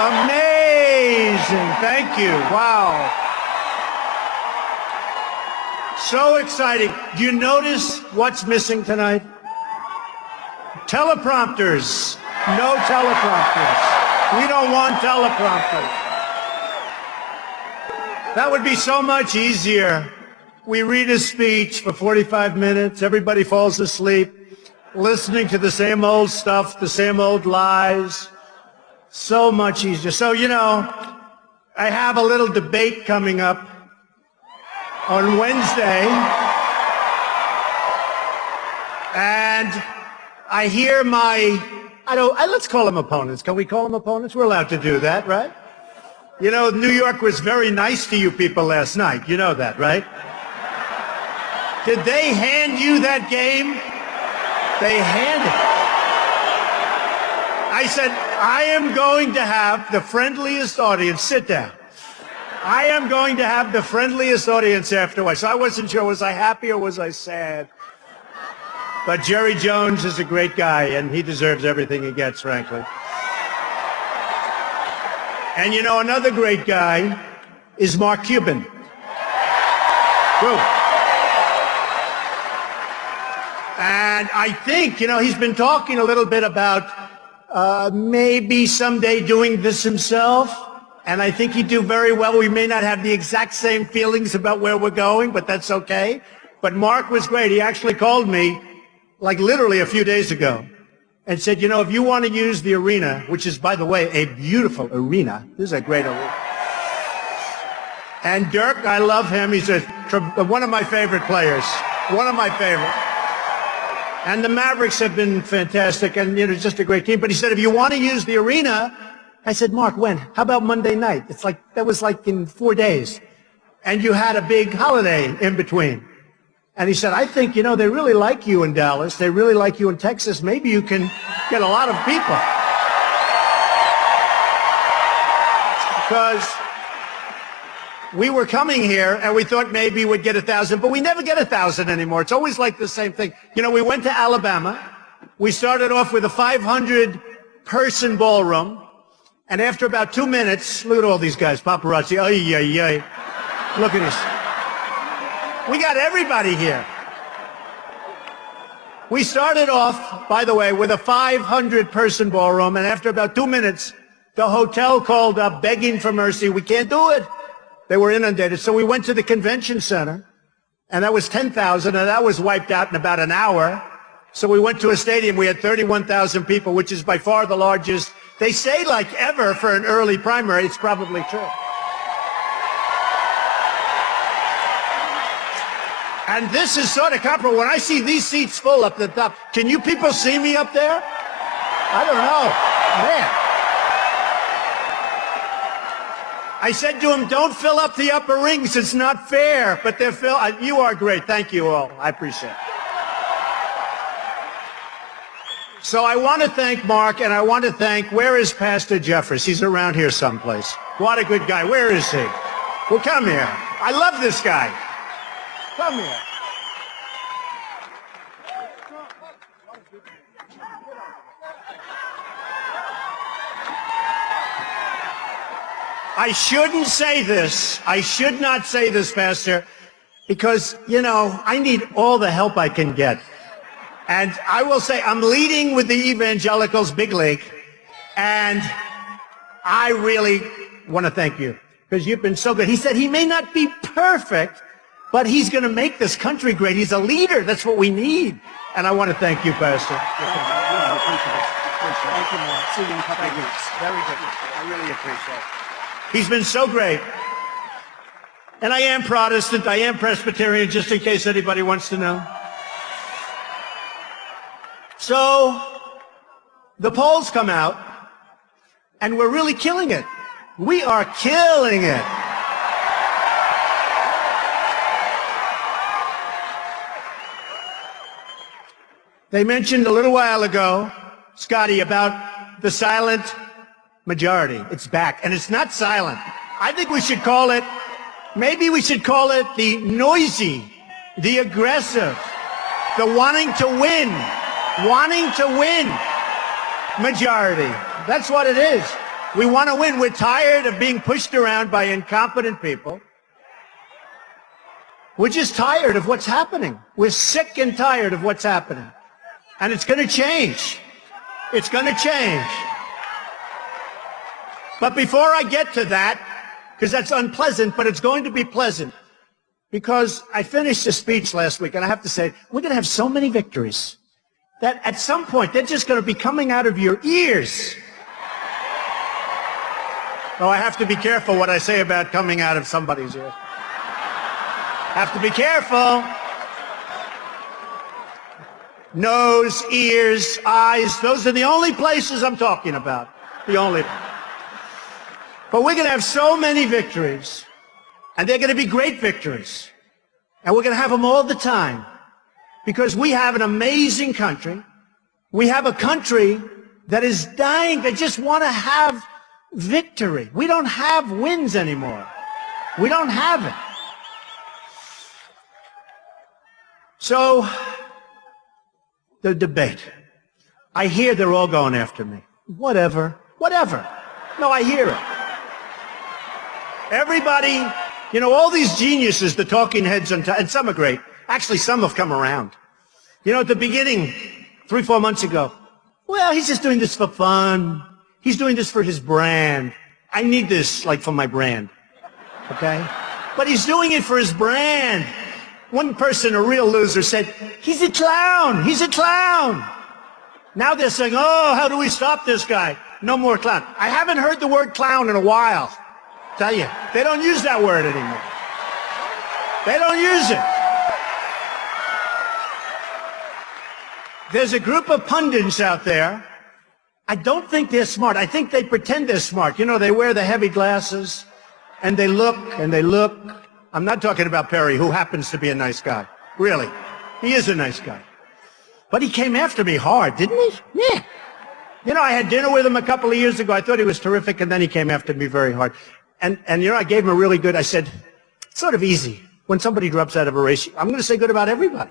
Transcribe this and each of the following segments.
Amazing. Thank you. Wow. So exciting. Do you notice what's missing tonight? Teleprompters. No teleprompters. We don't want teleprompters. That would be so much easier. We read a speech for 45 minutes. Everybody falls asleep, listening to the same old stuff, the same old lies. So much easier. So, you know, I have a little debate coming up on Wednesday. And I hear let's call them opponents. Can we call them opponents? We're allowed to do that, right? You know, New York was very nice to you people last night. You know that, right? Did they hand you that game? They handed it. I said, I am going to have the friendliest audience. Sit down. I am going to have the friendliest audience afterwards. So I wasn't sure, was I happy or was I sad? But Jerry Jones is a great guy, and he deserves everything he gets, frankly. And you know, another great guy is Mark Cuban. Woo. And I think, you know, he's been talking a little bit about maybe someday doing this himself. And I think he'd do very well. We may not have the exact same feelings about where we're going, but that's okay. But Mark was great. He actually called me, like literally a few days ago, and said, you know, if you want to use the arena, which is, by the way, a beautiful arena. This is a great arena. And Dirk, I love him. He's one of my favorite players. One of my favorites. And the Mavericks have been fantastic, and you know, just a great team. But he said, if you want to use the arena, I said, Mark, when? How about Monday night? It's like, that was like in 4 days. And you had a big holiday in between. And he said, I think, you know, they really like you in Dallas. They really like you in Texas. Maybe you can get a lot of people. Because we were coming here and we thought maybe we'd get 1,000, but we never get 1,000 anymore. It's always like the same thing. You know, we went to Alabama. We started off with a 500-person ballroom. And after about 2 minutes, look at all these guys, paparazzi. Ay, ay, ay. Look at this. We got everybody here. We started off, by the way, with a 500-person ballroom, and after about 2 minutes, the hotel called up begging for mercy. We can't do it. They were inundated. So we went to the convention center, and that was 10,000, and that was wiped out in about an hour. So we went to a stadium. We had 31,000 people, which is by far the largest. They say like ever for an early primary. It's probably true. And this is sort of comparable. When I see these seats full up the top, can you people see me up there? I don't know. Man. I said to him, don't fill up the upper rings. It's not fair. But they're filled. You are great. Thank you all. I appreciate it. So I want to thank Mark, and I want to thank, where is Pastor Jeffress? He's around here someplace. What a good guy. Where is he? Well, come here. I love this guy. Come here. I shouldn't say this. I should not say this, Pastor, because, you know, I need all the help I can get. And I will say I'm leading with the evangelicals big league, and I really want to thank you because you've been so good. He said he may not be perfect, but he's going to make this country great. He's a leader. That's what we need. And I want to thank you, Pastor. Thank you, Mark. See you in a couple of weeks. Very good. I really appreciate it. He's been so great. And I am Protestant. I am Presbyterian, just in case anybody wants to know. So the polls come out, and we're really killing it. We are killing it. They mentioned a little while ago, Scotty, about the silent majority. It's back, and it's not silent. I think we should call it, maybe we should call it the noisy, the aggressive, the wanting to win majority. That's what it is. We want to win. We're tired of being pushed around by incompetent people. We're just tired of what's happening. We're sick and tired of what's happening. And it's going to change. It's going to change. But before I get to that, because that's unpleasant, but it's going to be pleasant, because I finished a speech last week, and I have to say, we're going to have so many victories that at some point they're just going to be coming out of your ears. Oh, I have to be careful what I say about coming out of somebody's ears. Have to be careful. Nose, ears, eyes, those are the only places I'm talking about. The only. But we're going to have so many victories, and they're going to be great victories. And we're going to have them all the time, because we have an amazing country. We have a country that is dying. They just want to have victory. We don't have wins anymore. We don't have it. So, the debate. I hear they're all going after me. Whatever. Whatever. No, I hear it. Everybody, you know, all these geniuses, the talking heads, and some are great. Actually, some have come around. You know, at the beginning, 3-4 months ago, well, he's just doing this for fun. He's doing this for his brand. I need this, like, for my brand. Okay? But he's doing it for his brand. One person, a real loser, said, he's a clown. He's a clown. Now they're saying, oh, how do we stop this guy? No more clown. I haven't heard the word clown in a while. Tell you, they don't use that word anymore. They don't use it. There's a group of pundits out there. I don't think they're smart. I think they pretend they're smart. You know, they wear the heavy glasses, and they look, and they look. I'm not talking about Perry, who happens to be a nice guy. Really. He is a nice guy. But he came after me hard, didn't he? Yeah. You know, I had dinner with him a couple of years ago. I thought he was terrific, and then he came after me very hard. And you know, I gave him a really good, I said, it's sort of easy. When somebody drops out of a race, I'm going to say good about everybody.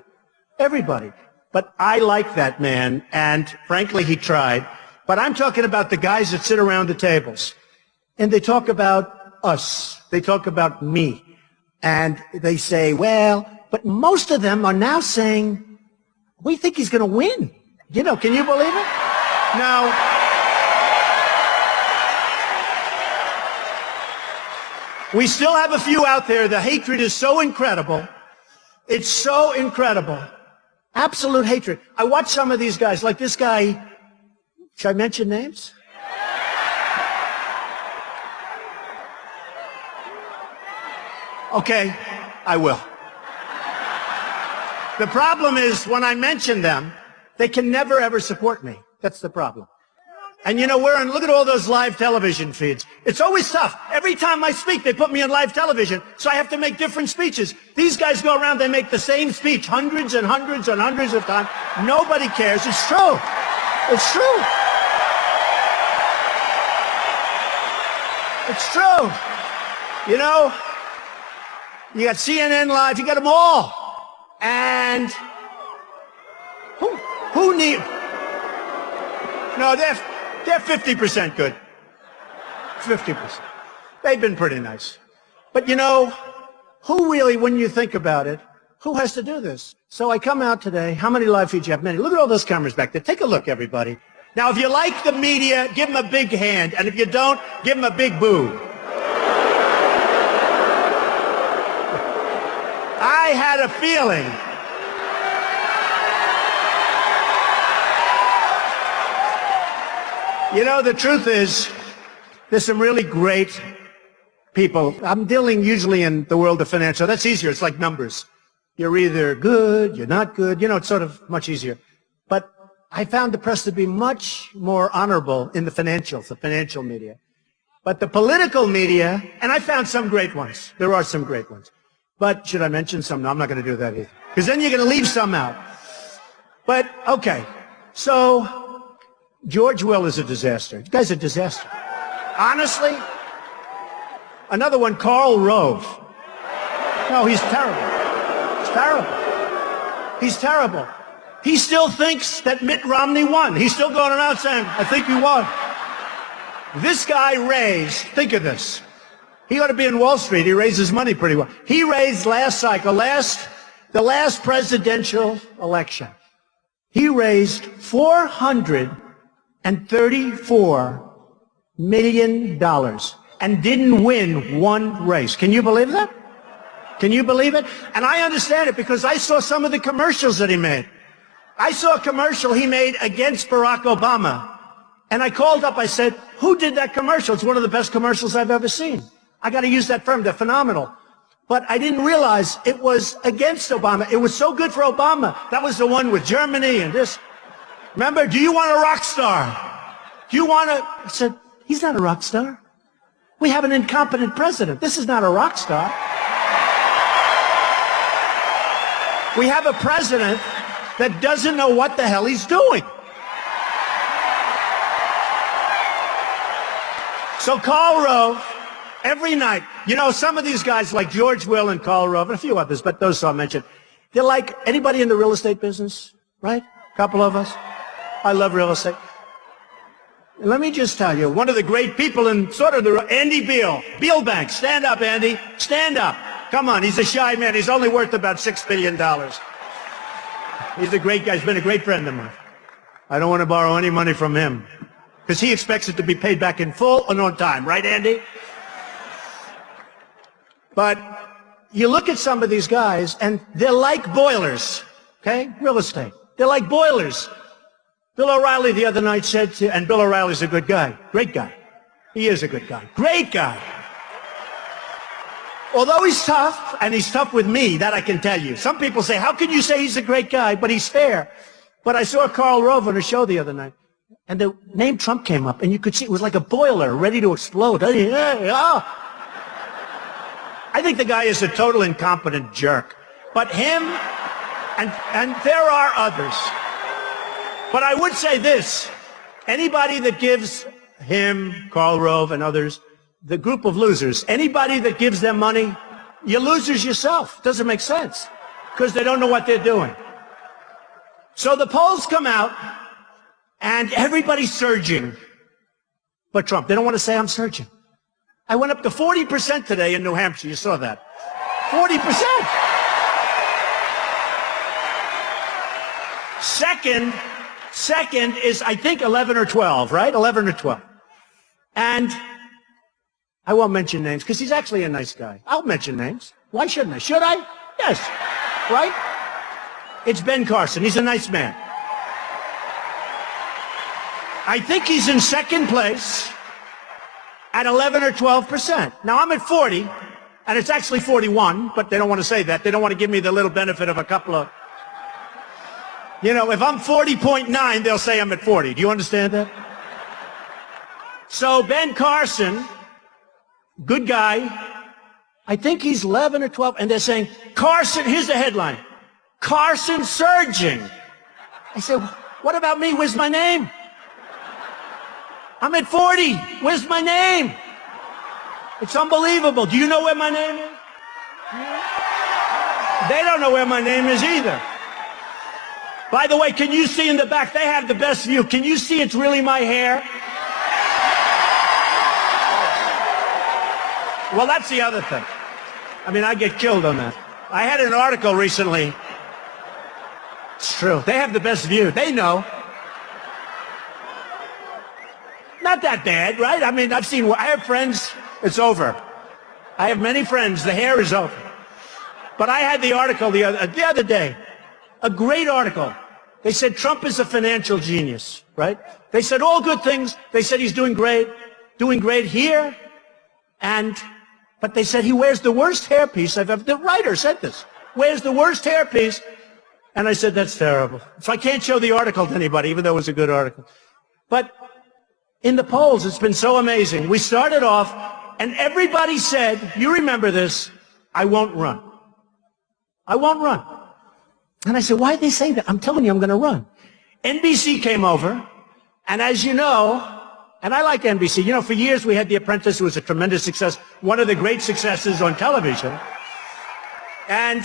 Everybody. But I like that man, and frankly, he tried. But I'm talking about the guys that sit around the tables, and they talk about us. They talk about me. And they say, well, but most of them are now saying, we think he's going to win. You know, can you believe it? Now, we still have a few out there. The hatred is so incredible. It's so incredible. Absolute hatred. I watch some of these guys, like this guy. Should I mention names? Okay, I will. The problem is, when I mention them, they can never, ever support me. That's the problem. And you know, look at all those live television feeds. It's always tough. Every time I speak, they put me on live television, so I have to make different speeches. These guys go around, they make the same speech hundreds and hundreds and hundreds of times. Nobody cares. It's true. It's true. It's true. You know, you got CNN Live, you got them all. And who need? No, they're 50% good. 50%. They've been pretty nice. But you know, who really, when you think about it, who has to do this? So I come out today. How many live feeds you have? Many. Look at all those cameras back there. Take a look, everybody. Now, if you like the media, give them a big hand. And if you don't, give them a big boo. I had a feeling. You know, the truth is, there's some really great people. I'm dealing usually in the world of financial. That's easier. It's like numbers. You're either good, you're not good. You know, it's sort of much easier. But I found the press to be much more honorable in the financials, the financial media. But the political media, and I found some great ones. There are some great ones. But should I mention some? No, I'm not going to do that either. Because then you're going to leave some out. But, okay. So, George Will is a disaster. The guy's a disaster. Honestly. Another one, Karl Rove. No, he's terrible. He's terrible. He's terrible. He still thinks that Mitt Romney won. He's still going around saying, I think he won. This guy raised, think of this. He ought to be in Wall Street. He raises money pretty well. He raised last cycle, the last presidential election. He raised $434 million and didn't win one race. Can you believe that? Can you believe it? And I understand it because I saw some of the commercials that he made. I saw a commercial he made against Barack Obama. And I called up, I said, who did that commercial? It's one of the best commercials I've ever seen. I got to use that term, they're phenomenal. But I didn't realize it was against Obama. It was so good for Obama. That was the one with Germany and this. Remember, do you want a rock star? Do you want a... I said, he's not a rock star. We have an incompetent president. This is not a rock star. We have a president that doesn't know what the hell he's doing. So Karl Rove, every night, you know, some of these guys like George Will and Karl Rove and a few others, but those I mentioned, they're like anybody in the real estate business, right? A couple of us. I love real estate. Let me just tell you, one of the great people in sort of the, Andy Beal, Beal Bank. Stand up, Andy. Stand up. Come on, he's a shy man. He's only worth about $6 billion. He's a great guy. He's been a great friend of mine. I don't want to borrow any money from him because he expects it to be paid back in full and on time. Right, Andy? But you look at some of these guys, and they're like boilers, okay? Real estate. They're like boilers. Bill O'Reilly the other night said to, and Bill O'Reilly's a good guy, great guy. He is a good guy, great guy. Although he's tough, and he's tough with me, that I can tell you. Some people say, how can you say he's a great guy, but he's fair? But I saw Karl Rove on a show the other night, and the name Trump came up, and you could see it was like a boiler ready to explode. I think the guy is a total incompetent jerk. But him, and there are others. But I would say this, anybody that gives him, Karl Rove, and others, the group of losers, anybody that gives them money, you're losers yourself. Doesn't make sense because they don't know what they're doing. So the polls come out, and everybody's surging. But Trump, they don't want to say I'm surging. I went up to 40% today in New Hampshire. You saw that. 40%. Second is, I think, 11 or 12, right? 11 or 12. And I won't mention names because he's actually a nice guy. I'll mention names. Why shouldn't I? Should I? Yes. Right? It's Ben Carson. He's a nice man. I think he's in second place at 11 or 12%. Now, I'm at 40, and it's actually 41, but they don't want to say that. They don't want to give me the little benefit of a couple of... You know, if I'm 40.9, they'll say I'm at 40. Do you understand that? So Ben Carson, good guy, I think he's 11 or 12, and they're saying, Carson, here's the headline, Carson surging. I said, what about me? Where's my name? I'm at 40. Where's my name? It's unbelievable. Do you know where my name is? They don't know where my name is either. By the way, can you see in the back? They have the best view. Can you see it's really my hair? Well, that's the other thing. I mean, I get killed on that. I had an article recently. It's true. They have the best view. They know. Not that bad, right? I mean, I have friends, it's over. I have many friends, the hair is over. But I had the article the other day, a great article. They said Trump is a financial genius, right? They said all good things. They said he's doing great here. But they said he wears the worst hairpiece I've ever, the writer said this, wears the worst hairpiece. And I said, that's terrible. So I can't show the article to anybody, even though it was a good article. But in the polls, it's been so amazing. We started off, and everybody said, you remember this, I won't run. I won't run. And I said, why did they say that? I'm telling you, I'm going to run. NBC came over, and as you know, and I like NBC. You know, for years we had The Apprentice, who was a tremendous success, one of the great successes on television. And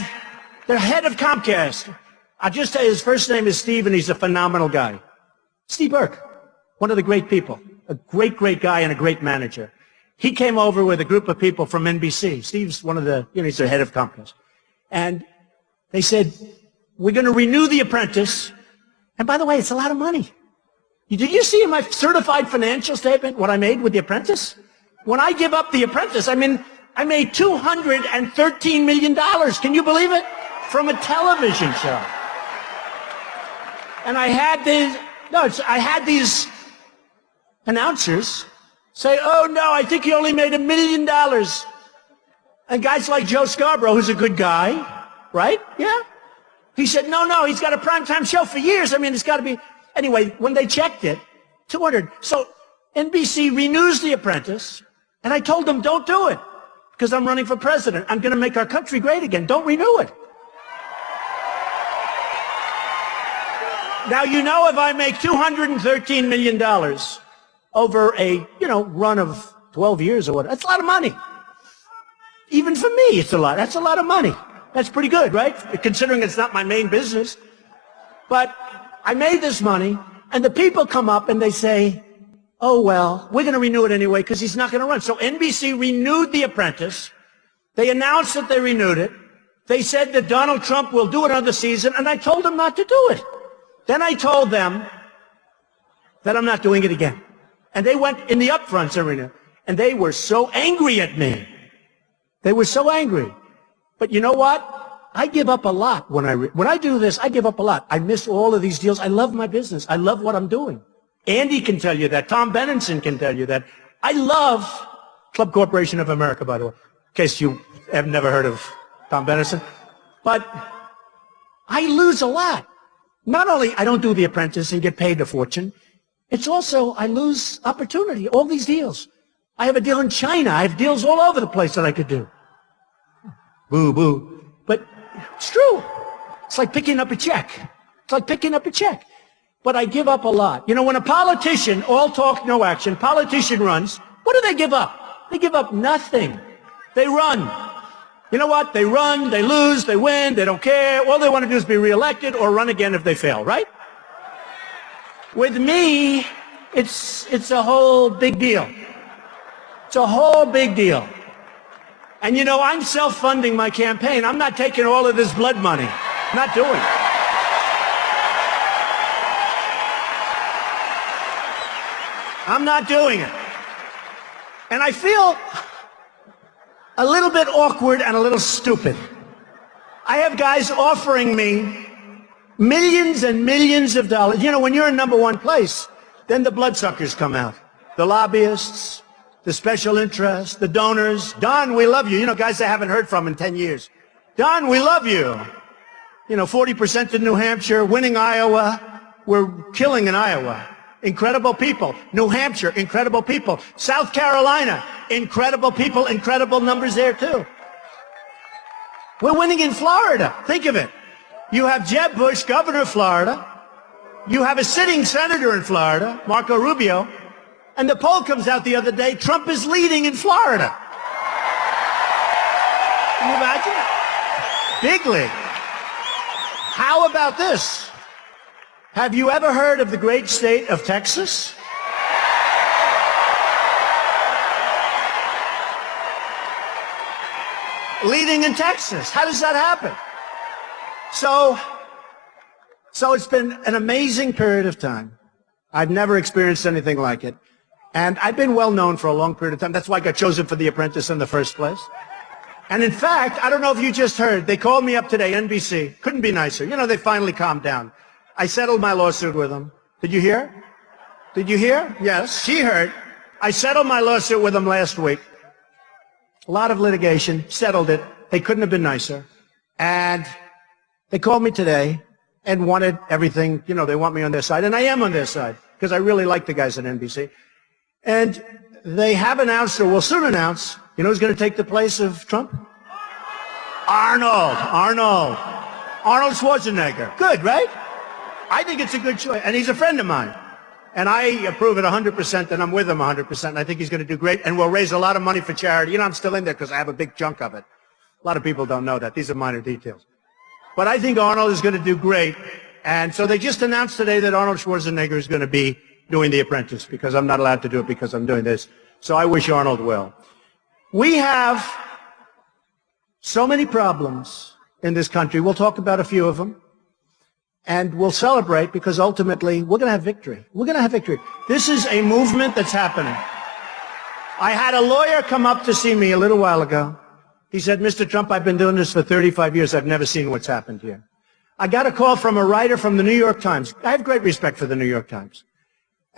the head of Comcast, I'll just tell you, his first name is Steve, and he's a phenomenal guy. Steve Burke, one of the great people. a great, great guy and a great manager. He came over with a group of people from NBC. Steve's one of the, he's the head of companies. And they said, we're going to renew The Apprentice. And by the way, it's a lot of money. Did you see in my certified financial statement what I made with The Apprentice? When I give up The Apprentice, I made $213 million. Can you believe it? From a television show. And I had these announcers say, oh no, I think he only made $1 million. And guys like Joe Scarborough, who's a good guy, right? Yeah. He said, no, he's got a primetime show for years. I mean, it's got to be. Anyway, when they checked it, 200. So NBC renews The Apprentice, and I told them, don't do it, because I'm running for president. I'm going to make our country great again. Don't renew it. Now, if I make $213 million over a, run of 12 years or what, that's a lot of money. Even for me, it's a lot. That's a lot of money. That's pretty good, right? Considering it's not my main business. But I made this money, and the people come up and they say, oh, well, we're going to renew it anyway because he's not going to run. So NBC renewed The Apprentice. They announced that they renewed it. They said that Donald Trump will do another season, and I told them not to do it. Then I told them that I'm not doing it again. And they went in the upfronts arena, and they were so angry at me. They were so angry. But you know what? I give up a lot when I do this. I give up a lot. I miss all of these deals. I love my business. I love what I'm doing. Andy can tell you that. Tom Benenson can tell you that. I love Club Corporation of America, by the way, in case you have never heard of Tom Benenson. But I lose a lot. Not only I don't do The Apprentice and get paid a fortune, it's also I lose opportunity, all these deals. I have a deal in China. I have deals all over the place that I could do. Boo, boo. But it's true. It's like picking up a check. It's like picking up a check. But I give up a lot. When a politician, all talk, no action, politician runs, what do they give up? They give up nothing. They run. You know what? They run, they lose, they win, they don't care. All they want to do is be reelected or run again if they fail, right? With me, it's a whole big deal. It's a whole big deal. And I'm self-funding my campaign. I'm not taking all of this blood money. I'm not doing it. I'm not doing it. And I feel a little bit awkward and a little stupid. I have guys offering me millions and millions of dollars. When you're in number one place, then the bloodsuckers come out. The lobbyists, the special interests, the donors. Don, we love you. Guys I haven't heard from in 10 years. Don, we love you. 40% in New Hampshire, winning Iowa. We're killing in Iowa. Incredible people. New Hampshire, incredible people. South Carolina, incredible people, incredible numbers there too. We're winning in Florida. Think of it. You have Jeb Bush, governor of Florida. You have a sitting senator in Florida, Marco Rubio. And the poll comes out the other day, Trump is leading in Florida. Can you imagine? Big league. How about this? Have you ever heard of the great state of Texas? Leading in Texas. How does that happen? So it's been an amazing period of time. I've never experienced anything like it. And I've been well known for a long period of time. That's why I got chosen for The Apprentice in the first place. And in fact, I don't know if you just heard, they called me up today, NBC. Couldn't be nicer. They finally calmed down. I settled my lawsuit with them. Did you hear? Did you hear? Yes, she heard. I settled my lawsuit with them last week. A lot of litigation, settled it. They couldn't have been nicer. And they called me today and wanted everything, they want me on their side. And I am on their side because I really like the guys at NBC. And they have announced, or will soon announce, who's going to take the place of Trump? Arnold Schwarzenegger. Good, right? I think it's a good choice. And he's a friend of mine. And I approve it 100%, and I'm with him 100%. And I think he's going to do great, and we'll raise a lot of money for charity. I'm still in there because I have a big chunk of it. A lot of people don't know that. These are minor details. But I think Arnold is going to do great. And so they just announced today that Arnold Schwarzenegger is going to be doing The Apprentice because I'm not allowed to do it because I'm doing this. So I wish Arnold well. We have so many problems in this country. We'll talk about a few of them. And we'll celebrate because ultimately we're going to have victory. We're going to have victory. This is a movement that's happening. I had a lawyer come up to see me a little while ago. He said, Mr. Trump, I've been doing this for 35 years. I've never seen what's happened here. I got a call from a writer from the New York Times. I have great respect for the New York Times.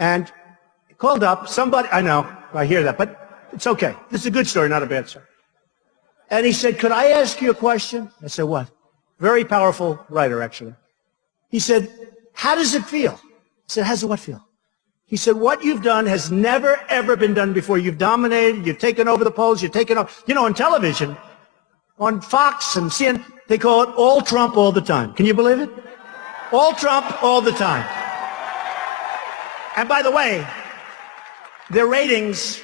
And he called up somebody, I know, I hear that, but it's okay. This is a good story, not a bad story. And he said, could I ask you a question? I said, what? Very powerful writer, actually. He said, how does it feel? I said, how does what feel? He said, what you've done has never, ever been done before. You've dominated, you've taken over the polls, you've taken over, you know, on television, on Fox and CNN, they call it all Trump all the time. Can you believe it? All Trump all the time. And by the way, their ratings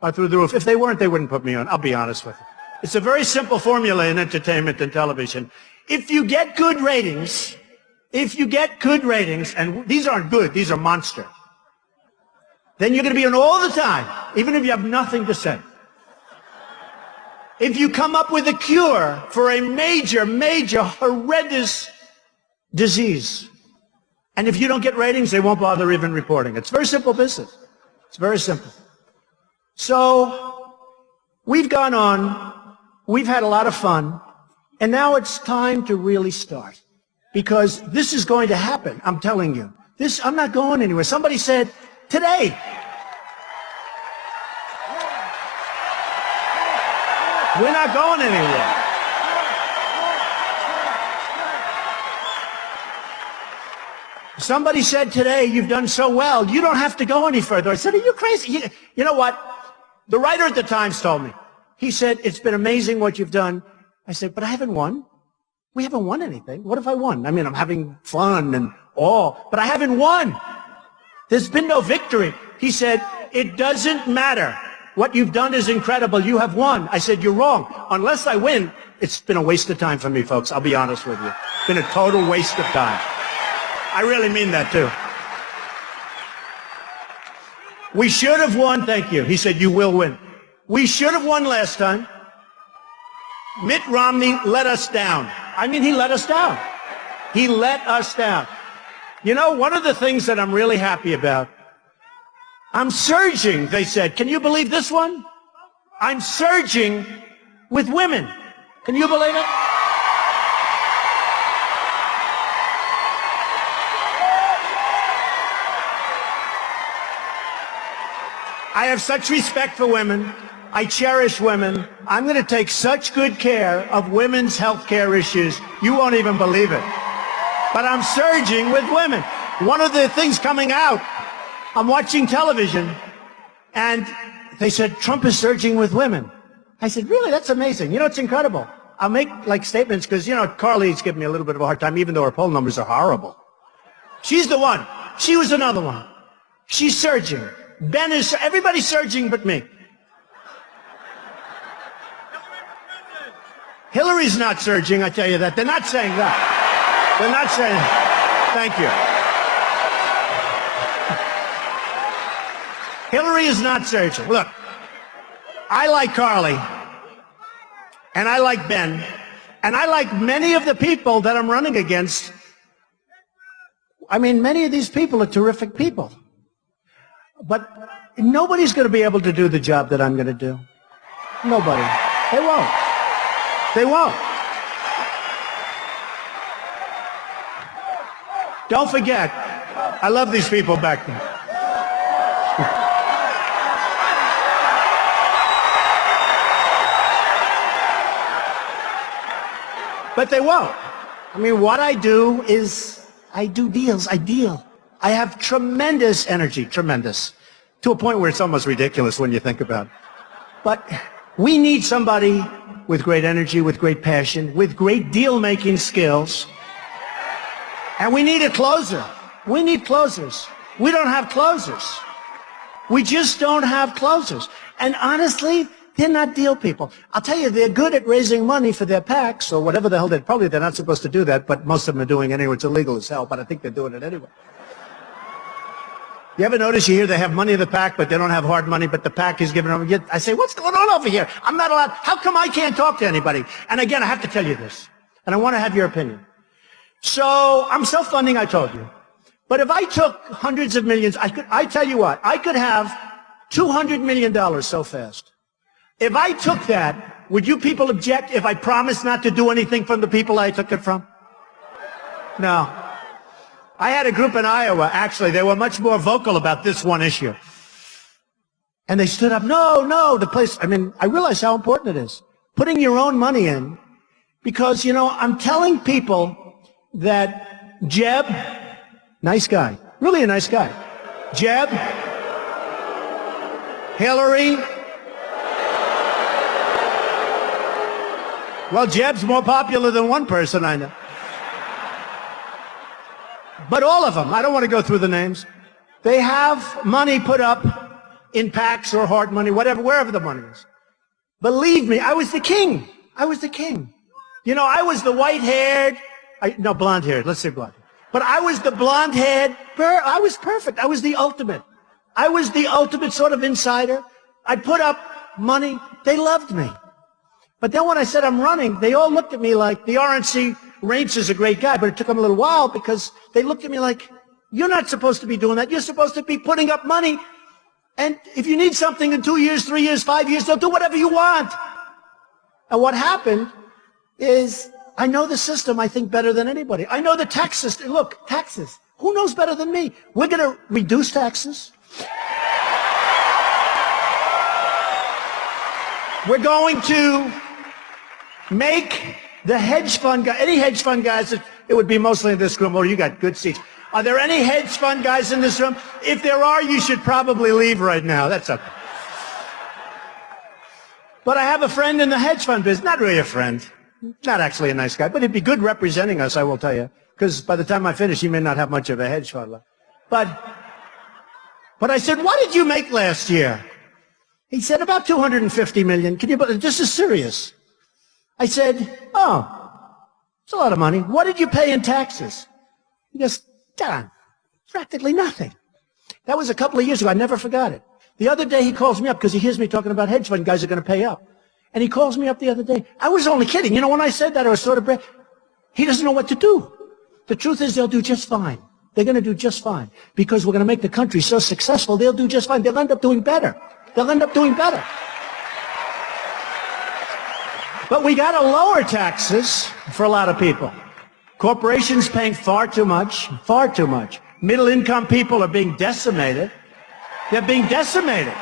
are through the roof. If they weren't, they wouldn't put me on. I'll be honest with you. It's a very simple formula in entertainment and television. If you get good ratings, and these aren't good, these are monster, then you're going to be on all the time, even if you have nothing to say. If you come up with a cure for a major, major, horrendous disease, and if you don't get ratings, they won't bother even reporting. It's very simple business. It's very simple. So we've gone on, we've had a lot of fun, and now it's time to really start. Because this is going to happen, I'm telling you. I'm not going anywhere. Somebody said, today. We're not going anywhere. Somebody said today, you've done so well, you don't have to go any further. I said, are you crazy? You know what? The writer at the Times told me. He said, it's been amazing what you've done. I said, but I haven't won. We haven't won anything. What if I won? I mean, I'm having fun and all, but I haven't won. There's been no victory. He said, it doesn't matter. What you've done is incredible. You have won. I said, you're wrong. Unless I win, it's been a waste of time for me, folks. I'll be honest with you. It's been a total waste of time. I really mean that, too. We should have won. Thank you. He said, you will win. We should have won last time. Mitt Romney let us down. I mean, he let us down. He let us down. You know, one of the things that I'm really happy about, I'm surging, they said. Can you believe this one? I'm surging with women. Can you believe it? I have such respect for women. I cherish women. I'm going to take such good care of women's health care issues, you won't even believe it. But I'm surging with women. One of the things coming out, I'm watching television, and they said, Trump is surging with women. I said, really? That's amazing. You know, it's incredible. I'll make, like, statements, because, you know, Carly's giving me a little bit of a hard time, even though her poll numbers are horrible. She's the one. She was another one. She's surging. Ben is, everybody's surging but me. Hillary's not surging, I tell you that. They're not saying that. They're not saying that. Thank you. Hillary is not surging. Look, I like Carly, and I like Ben, and I like many of the people that I'm running against. I mean, many of these people are terrific people. But nobody's going to be able to do the job that I'm going to do. Nobody. They won't. They won't. Don't forget, I love these people back there. But they won't. I mean, what I do is I do deals. I deal. I have tremendous energy, tremendous, to a point where it's almost ridiculous when you think about it. But we need somebody with great energy, with great passion, with great deal-making skills. And we need a closer. We need closers. We don't have closers. We just don't have closers. And honestly, they're not deal people. I'll tell you, they're good at raising money for their PACs or whatever the hell they're not supposed to do that, but most of them are doing it anyway. It's illegal as hell, but I think they're doing it anyway. You ever notice you hear they have money in the PAC, but they don't have hard money, but the PAC is giving them. I say, what's going on over here? I'm not allowed. How come I can't talk to anybody? And again, I have to tell you this, and I want to have your opinion. So I'm self-funding, I told you. But if I took hundreds of millions, I tell you what, I could have $200 million so fast. If I took that, would you people object if I promised not to do anything from the people I took it from? No. I had a group in Iowa, actually, they were much more vocal about this one issue. And they stood up, no, the place, I mean, I realize how important it is. Putting your own money in, because, you know, I'm telling people that Jeb, nice guy, really a nice guy. Jeb, Hillary, well, Jeb's more popular than one person I know. But all of them, I don't want to go through the names, they have money put up in PACs or hard money, whatever, wherever the money is. Believe me, I was the king. I was the king. You know, I was the white-haired, no, blonde-haired, let's say blonde. But I was the blonde-haired, I was perfect. I was the ultimate. I was the ultimate sort of insider. I put up money. They loved me. But then when I said I'm running, they all looked at me like the RNC. Reince is a great guy, but it took him a little while because they looked at me like, you're not supposed to be doing that. You're supposed to be putting up money. And if you need something in 2 years, 3 years, 5 years, they'll do whatever you want. And what happened is I know the system, I think, better than anybody. I know the tax system. Look, taxes. Who knows better than me? We're going to reduce taxes. We're going to make the hedge fund guy, any hedge fund guys, it would be mostly in this room. Oh, you got good seats. Are there any hedge fund guys in this room? If there are, you should probably leave right now. That's okay. But I have a friend in the hedge fund business. Not really a friend. Not actually a nice guy, but he'd be good representing us, I will tell you. Because by the time I finish, he may not have much of a hedge fund left. But I said, what did you make last year? He said, about 250 million. Can you, this is serious. I said, oh, it's a lot of money. What did you pay in taxes? He goes, Don, practically nothing. That was a couple of years ago. I never forgot it. The other day he calls me up because he hears me talking about hedge fund guys are going to pay up. And he calls me up the other day. I was only kidding. You know, when I said that, I was sort of, he doesn't know what to do. The truth is they'll do just fine. They're going to do just fine because we're going to make the country so successful. They'll do just fine. They'll end up doing better. They'll end up doing better. But we got to lower taxes for a lot of people. Corporations paying far too much, far too much. Middle income people are being decimated. They're being decimated.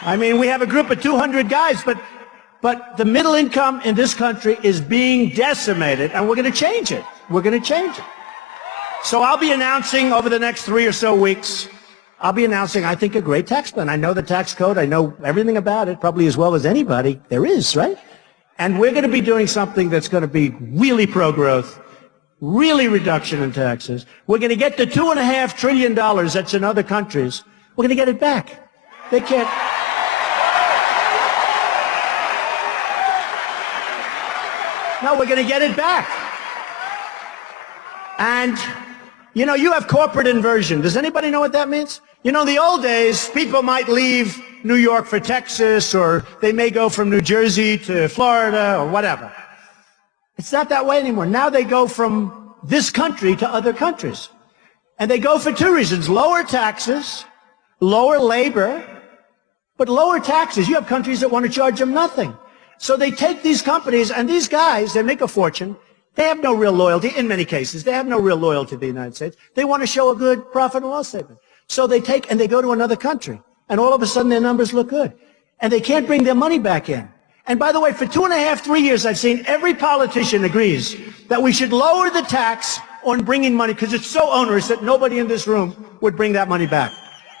I mean, we have a group of 200 guys, but the middle income in this country is being decimated, and we're going to change it. We're going to change it. So I'll be announcing over the next 3 or so weeks, I'll be announcing, I think, a great tax plan. I know the tax code. I know everything about it, probably as well as anybody there is, right? And we're going to be doing something that's going to be really pro-growth, really reduction in taxes. We're going to get the $2.5 trillion that's in other countries. We're going to get it back. They can't. No, we're going to get it back. And, you know, you have corporate inversion. Does anybody know what that means? You know, in the old days, people might leave New York for Texas, or they may go from New Jersey to Florida, or whatever. It's not that way anymore. Now they go from this country to other countries. And they go for two reasons. Lower taxes, lower labor, but lower taxes. You have countries that want to charge them nothing. So they take these companies, and these guys, they make a fortune. They have no real loyalty, in many cases. They have no real loyalty to the United States. They want to show a good profit and loss statement. So they take and they go to another country, and all of a sudden their numbers look good. And they can't bring their money back in. And by the way, for 2.5, 3 years, I've seen every politician agrees that we should lower the tax on bringing money because it's so onerous that nobody in this room would bring that money back.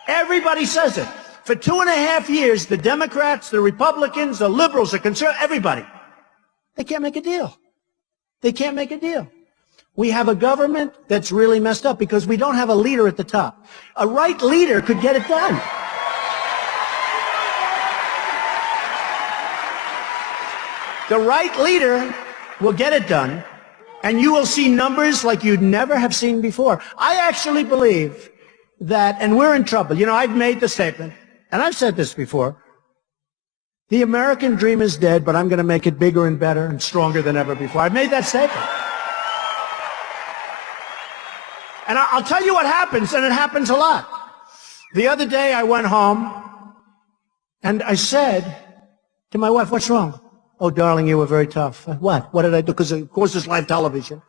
Everybody says it. For 2.5 years, the Democrats, the Republicans, the liberals, the conservatives, everybody, they can't make a deal. They can't make a deal. We have a government that's really messed up because we don't have a leader at the top. A right leader could get it done. The right leader will get it done, and you will see numbers like you'd never have seen before. I actually believe that, and we're in trouble. You know, I've made the statement, and I've said this before, the American dream is dead, but I'm going to make it bigger and better and stronger than ever before. I've made that statement. And I'll tell you what happens, and it happens a lot. The other day I went home, and I said to my wife, what's wrong? Oh, darling, you were very tough. What? What did I do? Because, of course, it's live television.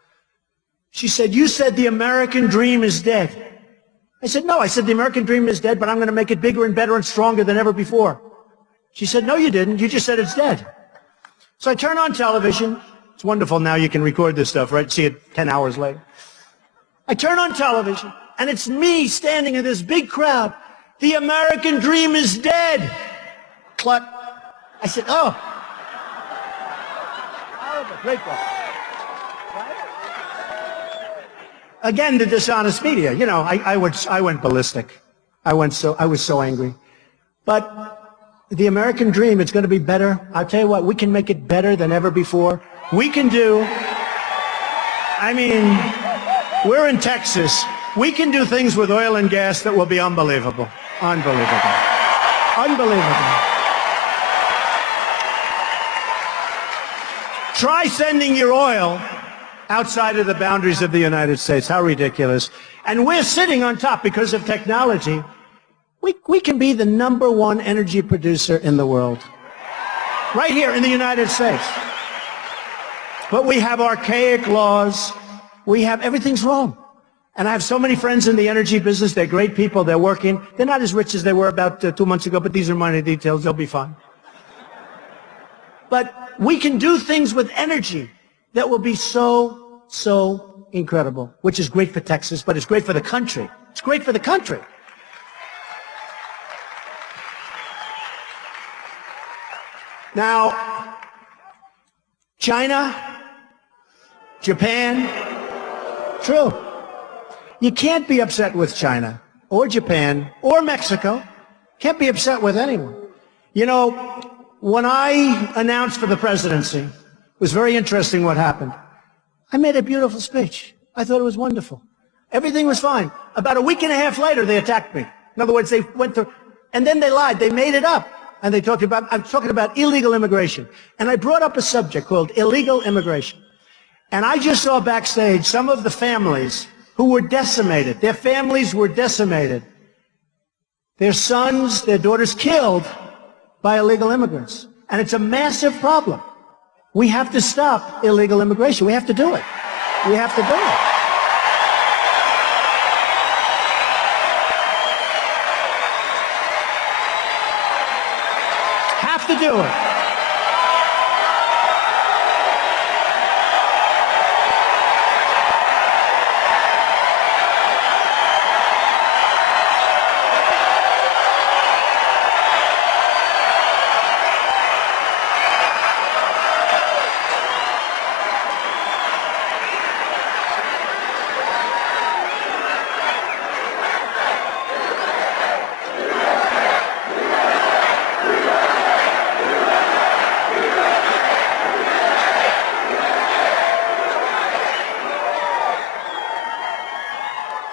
She said, you said the American dream is dead. I said, no. I said the American dream is dead, but I'm going to make it bigger and better and stronger than ever before. She said, no, you didn't. You just said it's dead. So I turn on television. It's wonderful now you can record this stuff, right? See it 10 hours later. I turn on television, and it's me standing in this big crowd. The American dream is dead. Cluck. I said, oh. Horrible. Great book. Again, the dishonest media. You know, I went ballistic. I was so angry. But the American dream, it's going to be better. I'll tell you what, we can make it better than ever before. We can do, I mean, we're in Texas. We can do things with oil and gas that will be unbelievable. Unbelievable. Unbelievable. Try sending your oil outside of the boundaries of the United States. How ridiculous. And we're sitting on top because of technology. We can be the #1 energy producer in the world. Right here in the United States. But we have archaic laws. We have, everything's wrong. And I have so many friends in the energy business. They're great people. They're working. They're not as rich as they were about 2 months ago, but these are minor details. They'll be fine. But we can do things with energy that will be so incredible, which is great for Texas, but it's great for the country. It's great for the country. Now, China, Japan, true. You can't be upset with China or Japan or Mexico. Can't be upset with anyone. You know, when I announced for the presidency, it was very interesting what happened. I made a beautiful speech. I thought it was wonderful. Everything was fine. About a week and a half later, they attacked me. In other words, they went through, and then they lied. They made it up. And they talked about, I'm talking about illegal immigration. And I brought up a subject called illegal immigration. And I just saw backstage some of the families who were decimated. Their families were decimated. Their sons, their daughters killed by illegal immigrants. And it's a massive problem. We have to stop illegal immigration. We have to do it. We have to do it. Have to do it.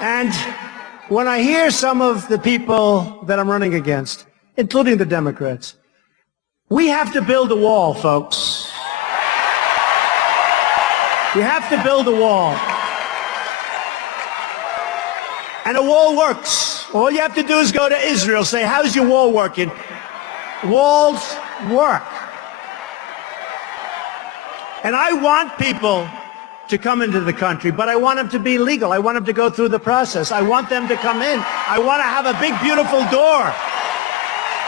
And when I hear some of the people that I'm running against, including the Democrats, we have to build a wall, folks. You have to build a wall. And a wall works. All you have to do is go to Israel, say, how's your wall working? Walls work. And I want people to come into the country, but I want them to be legal. I want them to go through the process. I want them to come in. I want to have a big, beautiful door.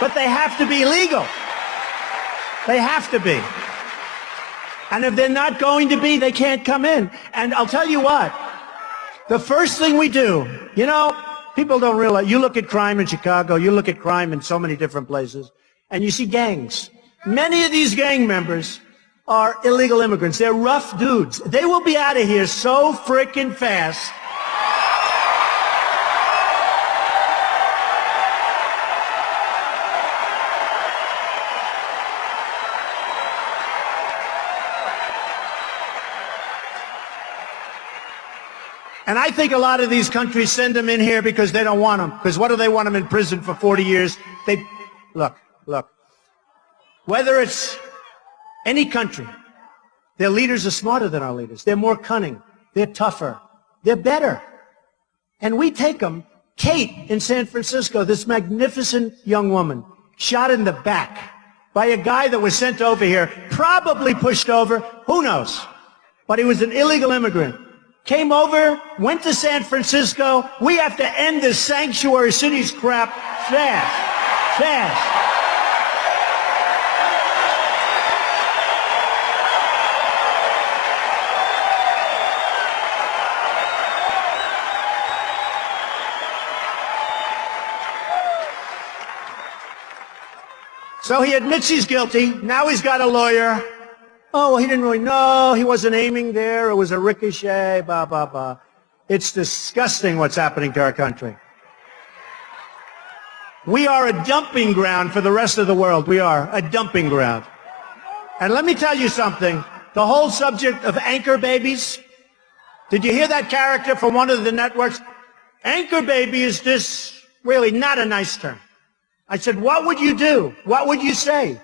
But they have to be legal. They have to be. And if they're not going to be, they can't come in. And I'll tell you what, the first thing we do, you know, people don't realize, you look at crime in Chicago, you look at crime in so many different places, and you see gangs. Many of these gang members are illegal immigrants. They're rough dudes. They will be out of here so frickin' fast. And I think a lot of these countries send them in here because they don't want them. Because what do they want them in prison for 40 years? Look. Whether it's any country, their leaders are smarter than our leaders. They're more cunning. They're tougher. They're better. And we take them. Kate in San Francisco, this magnificent young woman, shot in the back by a guy that was sent over here, probably pushed over, who knows? But he was an illegal immigrant. Came over, went to San Francisco. We have to end this sanctuary cities crap fast. So he admits he's guilty. Now he's got a lawyer. Oh, he didn't really know. He wasn't aiming there. It was a ricochet, blah, blah, blah. It's disgusting what's happening to our country. We are a dumping ground for the rest of the world. We are a dumping ground. And let me tell you something. The whole subject of anchor babies. Did you hear that character from one of the networks? Anchor baby is this really not a nice term. I said, what would you do? What would you say?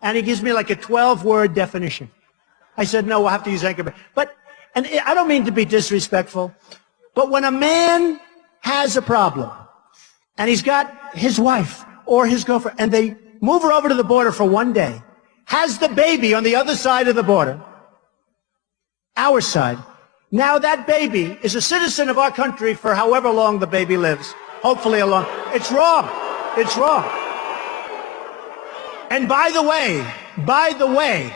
And he gives me like a 12-word definition. I said, no, we'll have to use anchor baby. And I don't mean to be disrespectful, but when a man has a problem and he's got his wife or his girlfriend and they move her over to the border for one day, has the baby on the other side of the border, our side, now that baby is a citizen of our country for however long the baby lives, hopefully a long. It's wrong. It's wrong. And by the way,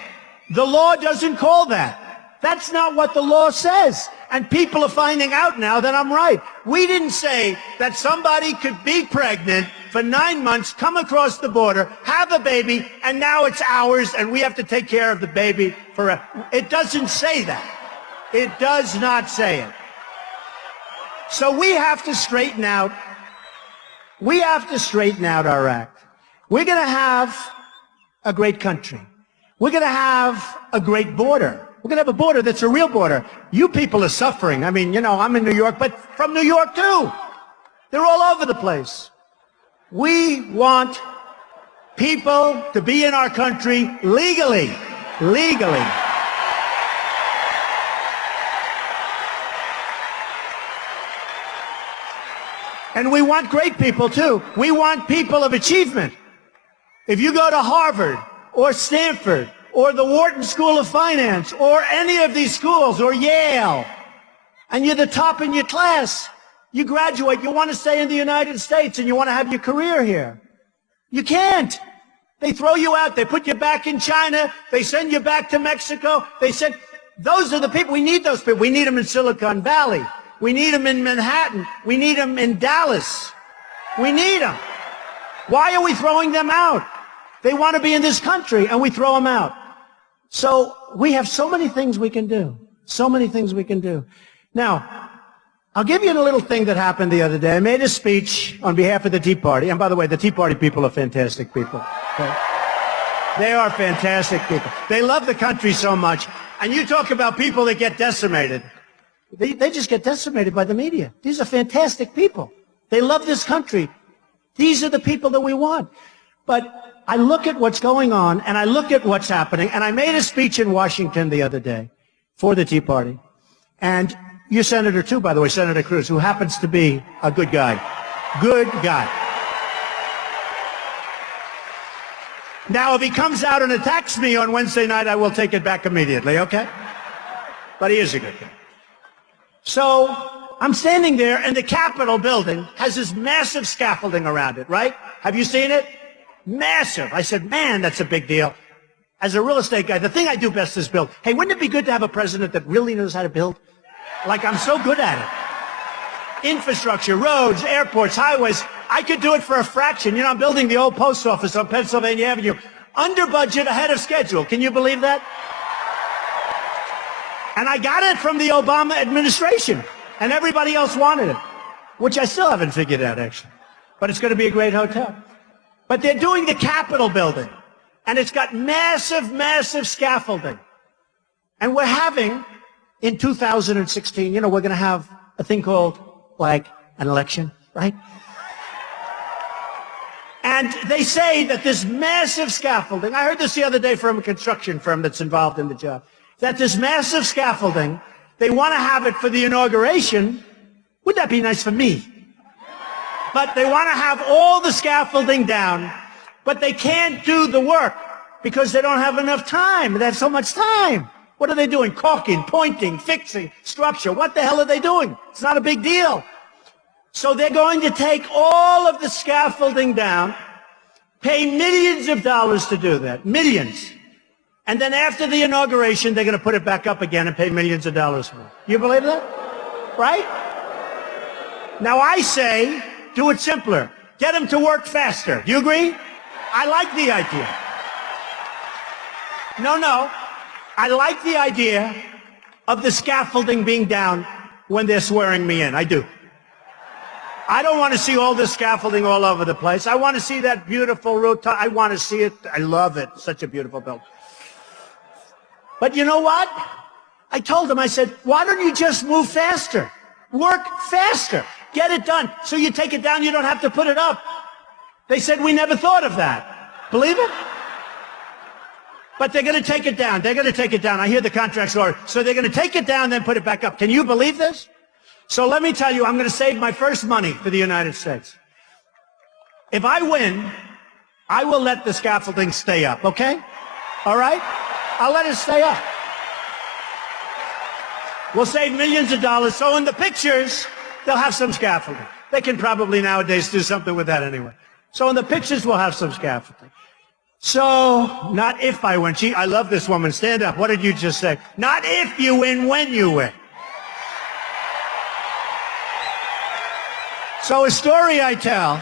the law doesn't call that. That's not what the law says. And people are finding out now that I'm right. We didn't say that somebody could be pregnant for 9 months, come across the border, have a baby, and now it's ours and we have to take care of the baby forever. It doesn't say that. It does not say it. So we have to straighten out. We have to straighten out our act. We're going to have a great country. We're going to have a great border. We're going to have a border that's a real border. You people are suffering. I mean, you know, I'm in New York, but from New York too. They're all over the place. We want people to be in our country legally. Legally. And we want great people, too. We want people of achievement. If you go to Harvard or Stanford or the Wharton School of Finance or any of these schools or Yale, and you're the top in your class, you graduate, you want to stay in the United States and you want to have your career here. You can't. They throw you out. They put you back in China. They send you back to Mexico. Those are the people. We need those people. We need them in Silicon Valley. We need them in Manhattan. We need them in Dallas. We need them. Why are we throwing them out? They want to be in this country, and we throw them out. So we have so many things we can do. So many things we can do. Now, I'll give you a little thing that happened the other day. I made a speech on behalf of the Tea Party. And by the way, the Tea Party people are fantastic people. Okay? They are fantastic people. They love the country so much. And you talk about people that get decimated. They just get decimated by the media. These are fantastic people. They love this country. These are the people that we want. But I look at what's going on, and I look at what's happening, and I made a speech in Washington the other day for the Tea Party. And your senator, too, by the way, Senator Cruz, who happens to be a good guy. Good guy. Now, if he comes out and attacks me on Wednesday night, I will take it back immediately, okay? But he is a good guy. So I'm standing there, and the Capitol building has this massive scaffolding around it, right? Have you seen it? Massive. I said, man, that's a big deal. As a real estate guy, the thing I do best is build. Hey, wouldn't it be good to have a president that really knows how to build? Like, I'm so good at it. Infrastructure, roads, airports, highways. I could do it for a fraction. You know, I'm building the old post office on Pennsylvania Avenue. Under budget, ahead of schedule. Can you believe that? And I got it from the Obama administration, and everybody else wanted it, which I still haven't figured out, actually. But it's going to be a great hotel. But they're doing the Capitol building, and it's got massive, massive scaffolding. And we're having, in 2016, you know, we're going to have a thing called, like, an election, right? And they say that this massive scaffolding, I heard this the other day from a construction firm that's involved in the job, that this massive scaffolding, they want to have it for the inauguration. Wouldn't that be nice for me? But they want to have all the scaffolding down, but they can't do the work because they don't have enough time. They have so much time. What are they doing? Caulking, pointing, fixing, structure. What the hell are they doing? It's not a big deal. So they're going to take all of the scaffolding down, pay millions of dollars to do that, millions. And then after the inauguration, they're going to put it back up again and pay millions of dollars more. You believe that? Right? Now I say, do it simpler. Get them to work faster. Do you agree? I like the idea. No. I like the idea of the scaffolding being down when they're swearing me in. I do. I don't want to see all this scaffolding all over the place. I want to see that beautiful rotunda. I want to see it. I love it. Such a beautiful building. But you know what? I told them, I said, why don't you just move faster? Work faster. Get it done. So you take it down, you don't have to put it up. They said, we never thought of that. Believe it? But they're going to take it down. They're going to take it down. I hear the contract's order. So they're going to take it down, then put it back up. Can you believe this? So let me tell you, I'm going to save my first money for the United States. If I win, I will let the scaffolding stay up, okay? All right? I'll let it stay up. We'll save millions of dollars. So in the pictures, they'll have some scaffolding. They can probably nowadays do something with that anyway. So in the pictures, we'll have some scaffolding. So, not if I win. I love this woman. Stand up. What did you just say? Not if you win, when you win. So a story I tell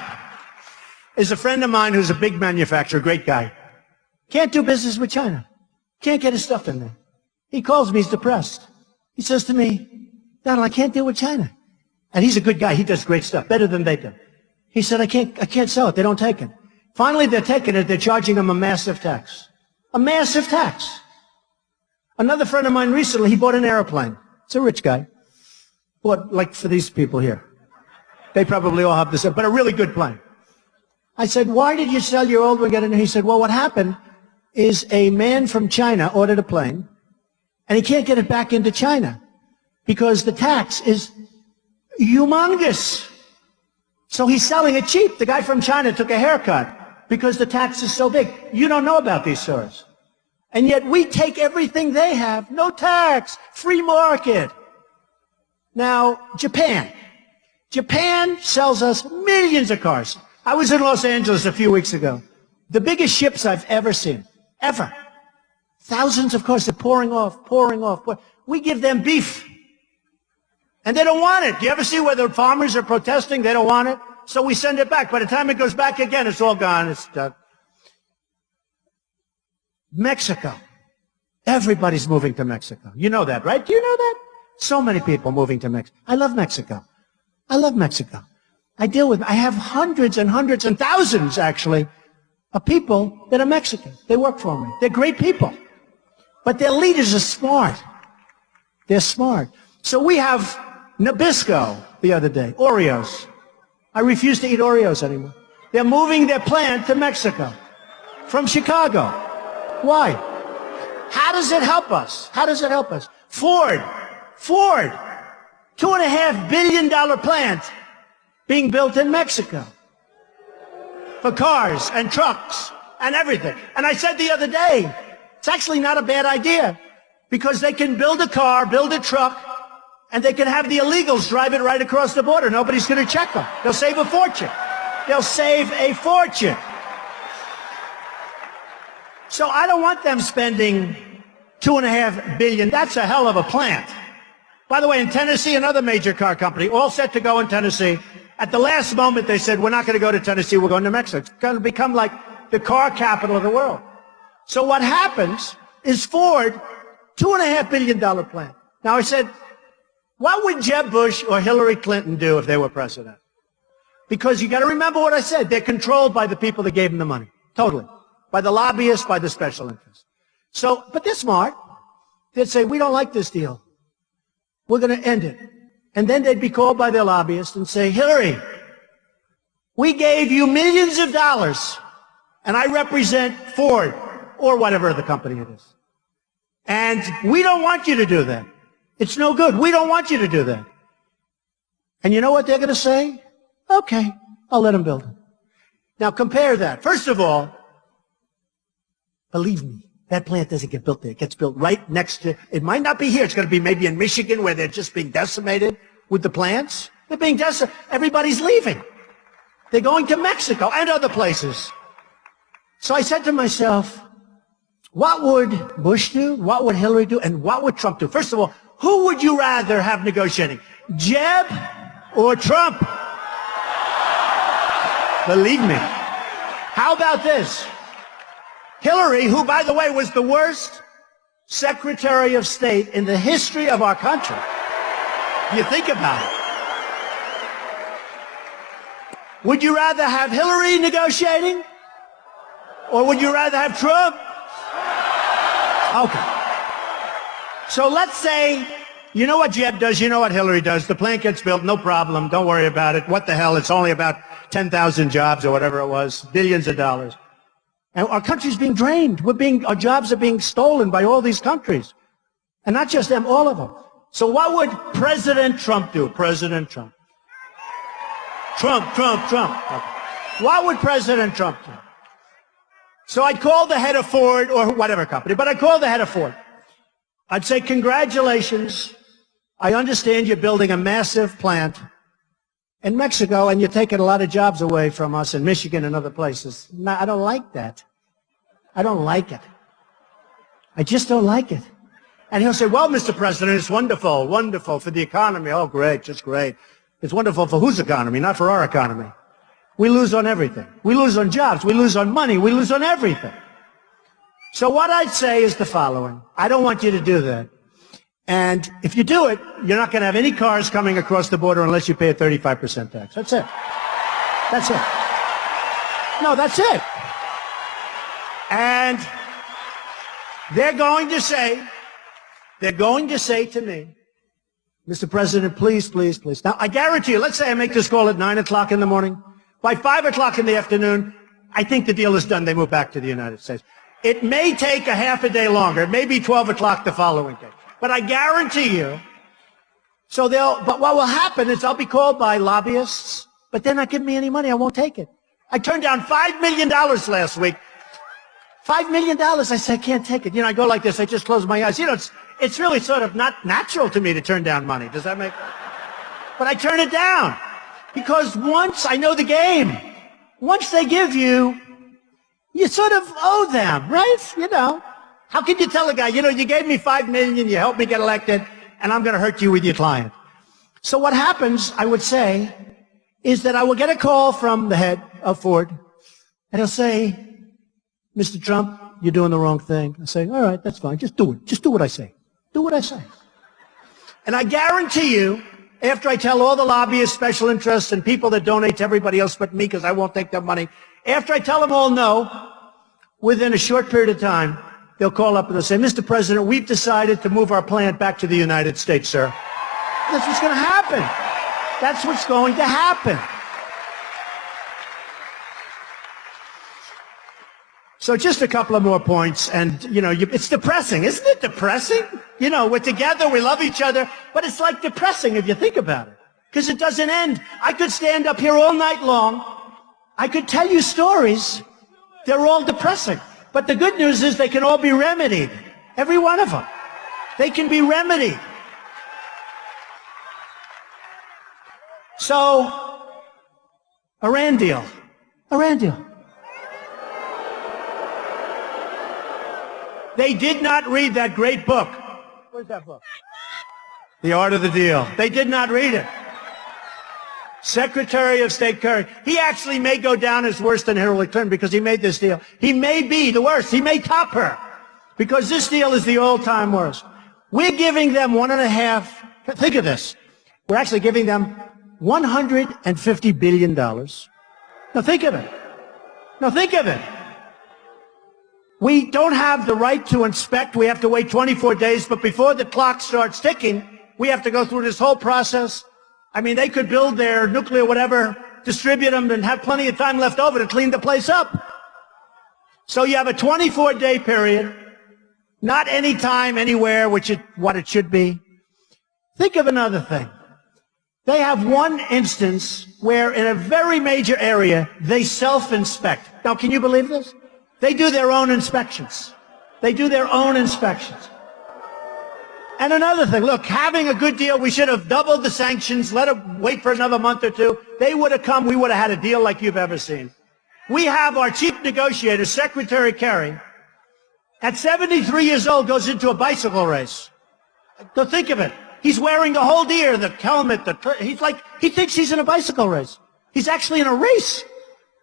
is a friend of mine who's a big manufacturer, great guy. Can't do business with China. Can't get his stuff in there. He calls me, he's depressed. He says to me, Donald, I can't deal with China. And he's a good guy. He does great stuff, better than they do. He said, I can't sell it. They don't take it. Finally, they're taking it. They're charging him a massive tax. A massive tax. Another friend of mine recently, he bought an airplane. It's a rich guy. Bought, like for these people here. They probably all have this, but a really good plane. I said, why did you sell your old one? And he said, well, what happened is a man from China ordered a plane, and he can't get it back into China because the tax is humongous. So he's selling it cheap. The guy from China took a haircut because the tax is so big. You don't know about these stores. And yet we take everything they have. No tax, free market. Now, Japan. Japan sells us millions of cars. I was in Los Angeles a few weeks ago. The biggest ships I've ever seen. Ever. Thousands of cars. They're pouring off. We give them beef. And they don't want it. Do you ever see where the farmers are protesting? They don't want it. So we send it back. By the time it goes back again, it's all gone. It's done. Mexico. Everybody's moving to Mexico. You know that, right? Do you know that? So many people moving to Mexico. I love Mexico. I love Mexico. I have hundreds and hundreds and thousands, actually, of people that are Mexican. They work for me. They're great people. But their leaders are smart. They're smart. So we have Nabisco the other day, Oreos. I refuse to eat Oreos anymore. They're moving their plant to Mexico from Chicago. Why? How does it help us? How does it help us? Ford, $2.5 billion plant being built in Mexico for cars and trucks and everything. And I said the other day, it's actually not a bad idea because they can build a car, build a truck, and they can have the illegals drive it right across the border. Nobody's going to check them. They'll save a fortune. They'll save a fortune. So I don't want them spending $2.5 billion. That's a hell of a plant. By the way, in Tennessee, another major car company, all set to go in Tennessee. At the last moment, they said, we're not going to go to Tennessee, we're going to Mexico. It's going to become like the car capital of the world. So what happens is Ford, $2.5 billion plant. Now I said, what would Jeb Bush or Hillary Clinton do if they were president? Because you got to remember what I said. They're controlled by the people that gave them the money. Totally. By the lobbyists, by the special interests. So, but they're smart. They'd say, we don't like this deal. We're going to end it. And then they'd be called by their lobbyists and say, Hillary, we gave you millions of dollars, and I represent Ford or whatever the company it is. And we don't want you to do that. It's no good. We don't want you to do that. And you know what they're going to say? Okay, I'll let them build it. Now compare that. First of all, believe me, that plant doesn't get built there. It gets built right next to, it might not be here. It's going to be maybe in Michigan where they're just being decimated with the plants. They're being decimated. Everybody's leaving. They're going to Mexico and other places. So I said to myself, what would Bush do? What would Hillary do? And what would Trump do? First of all, who would you rather have negotiating? Jeb or Trump? Believe me. How about this? Hillary, who, by the way, was the worst Secretary of State in the history of our country. You think about it. Would you rather have Hillary negotiating? Or would you rather have Trump? Okay. So let's say, you know what Jeb does, you know what Hillary does. The plant gets built, no problem, don't worry about it. What the hell, it's only about 10,000 jobs or whatever it was, billions of dollars. And our country's being drained. Our jobs are being stolen by all these countries. And not just them, all of them. So what would President Trump do? President Trump. Trump. Okay. What would President Trump do? So I'd call the head of Ford or whatever company, but I'd call the head of Ford. I'd say, congratulations. I understand you're building a massive plant in Mexico and you're taking a lot of jobs away from us in Michigan and other places. No, I don't like that. I don't like it. I just don't like it. And he'll say, well, Mr. President, it's wonderful, wonderful for the economy. Oh, great, just great. It's wonderful for whose economy? Not for our economy. We lose on everything. We lose on jobs. We lose on money. We lose on everything. So what I'd say is the following. I don't want you to do that. And if you do it, you're not going to have any cars coming across the border unless you pay a 35% tax. That's it. That's it. No, that's it. And they're going to say to me, Mr. President, please, please, please. Now, I guarantee you, let's say I make this call at 9 o'clock in the morning. By 5 o'clock in the afternoon, I think the deal is done. They move back to the United States. It may take a half a day longer. It may be 12 o'clock the following day. But I guarantee you, but what will happen is I'll be called by lobbyists, but they're not giving me any money. I won't take it. I turned down $5 million last week. $5 million. I said, I can't take it. You know, I go like this. I just close my eyes. You know, it's really sort of not natural to me to turn down money. Does that make sense? But I turn it down because once I know the game, once they give you, you sort of owe them, right? You know, how can you tell a guy, you know, you gave me $5 million, you helped me get elected, and I'm going to hurt you with your client. So what happens, I would say, is that I will get a call from the head of Ford, and he'll say, Mr. Trump, you're doing the wrong thing. I say, all right, that's fine. Just do it. Just do what I say. Do what I say. And I guarantee you, after I tell all the lobbyists, special interests, and people that donate to everybody else but me because I won't take their money, after I tell them all no, within a short period of time, they'll call up and they'll say, Mr. President, we've decided to move our plant back to the United States, sir. That's what's going to happen. That's what's going to happen. So just a couple of more points, and, you know, it's depressing. Isn't it depressing? You know, we're together, we love each other, but it's like depressing if you think about it, because it doesn't end. I could stand up here all night long. I could tell you stories. They're all depressing. But the good news is they can all be remedied. Every one of them. They can be remedied. So, Iran deal. Iran deal. They did not read that great book. Where's that book? The Art of the Deal. They did not read it. Secretary of State Kerry. He actually may go down as worse than Hillary Clinton because he made this deal. He may be the worst. He may top her because this deal is the all-time worst. We're giving them think of this. We're actually giving them $150 billion. Now think of it. Now think of it. We don't have the right to inspect. We have to wait 24 days, but before the clock starts ticking, We have to go through this whole process. I mean, they could build their nuclear whatever, distribute them, and have plenty of time left over to clean the place up. So you have a 24-day period, not any time, anywhere, which is what it should be. Think of another thing. They have one instance where in a very major area, they self-inspect. Now, can you believe this? They do their own inspections. They do their own inspections. And another thing, look, having a good deal, we should have doubled the sanctions, let them wait for another month or two. They would have come, we would have had a deal like you've ever seen. We have our chief negotiator, Secretary Kerry, at 73 years old, goes into a bicycle race. So think of it. He's wearing the whole gear, the helmet, he thinks he's in a bicycle race. He's actually in a race.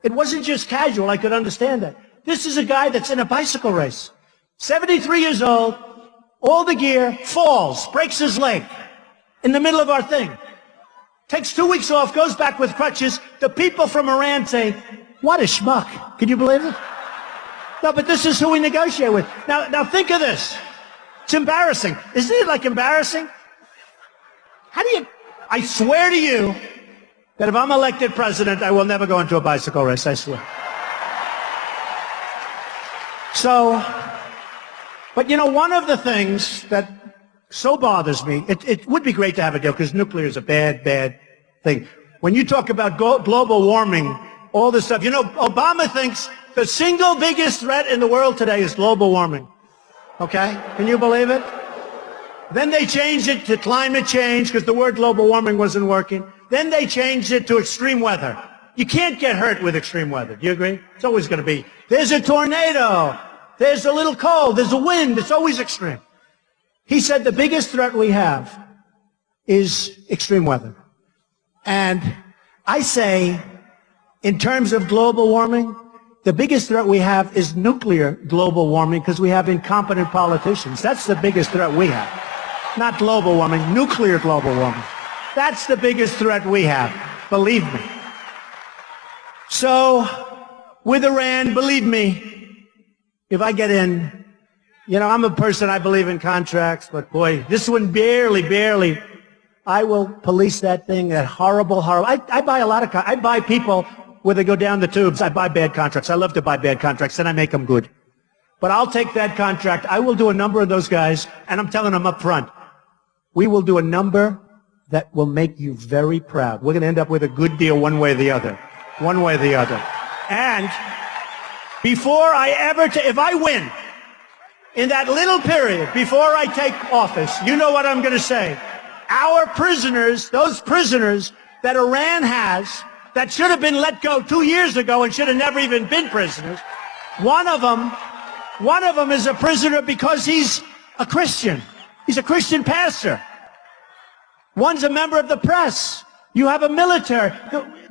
It wasn't just casual, I could understand that. This is a guy that's in a bicycle race. 73 years old, all the gear, falls, breaks his leg in the middle of our thing. Takes 2 weeks off, goes back with crutches. The people from Iran say, what a schmuck. Can you believe it? No, but this is who we negotiate with. Now think of this. It's embarrassing. Isn't it like embarrassing? How do you, I swear to you that if I'm elected president, I will never go into a bicycle race, I swear. So, but you know, one of the things that so bothers me, it would be great to have a deal because nuclear is a bad, bad thing. When you talk about global warming, all this stuff, you know, Obama thinks the single biggest threat in the world today is global warming. Okay? Can you believe it? Then they changed it to climate change because the word global warming wasn't working. Then they changed it to extreme weather. You can't get hurt with extreme weather. Do you agree? It's always going to be, there's a tornado, there's a little cold, there's a wind, it's always extreme. He said the biggest threat we have is extreme weather. And I say, in terms of global warming, the biggest threat we have is nuclear global warming because we have incompetent politicians. That's the biggest threat we have. Not global warming, nuclear global warming. That's the biggest threat we have, believe me. So, with Iran, believe me, if I get in, you know, I'm a person, I believe in contracts, but boy, this one barely, I will police that thing, that horrible. I buy a lot of, I buy people where they go down the tubes. I buy bad contracts. I love to buy bad contracts, and I make them good. But I'll take that contract. I will do a number of those guys, and I'm telling them up front, we will do a number that will make you very proud. We're going to end up with a good deal one way or the other. One way or the other. And before I ever, if I win, in that little period, before I take office, you know what I'm going to say. Our prisoners, those prisoners that Iran has, that should have been let go 2 years ago and should have never even been prisoners, one of them is a prisoner because he's a Christian. He's a Christian pastor. One's a member of the press. You have a military.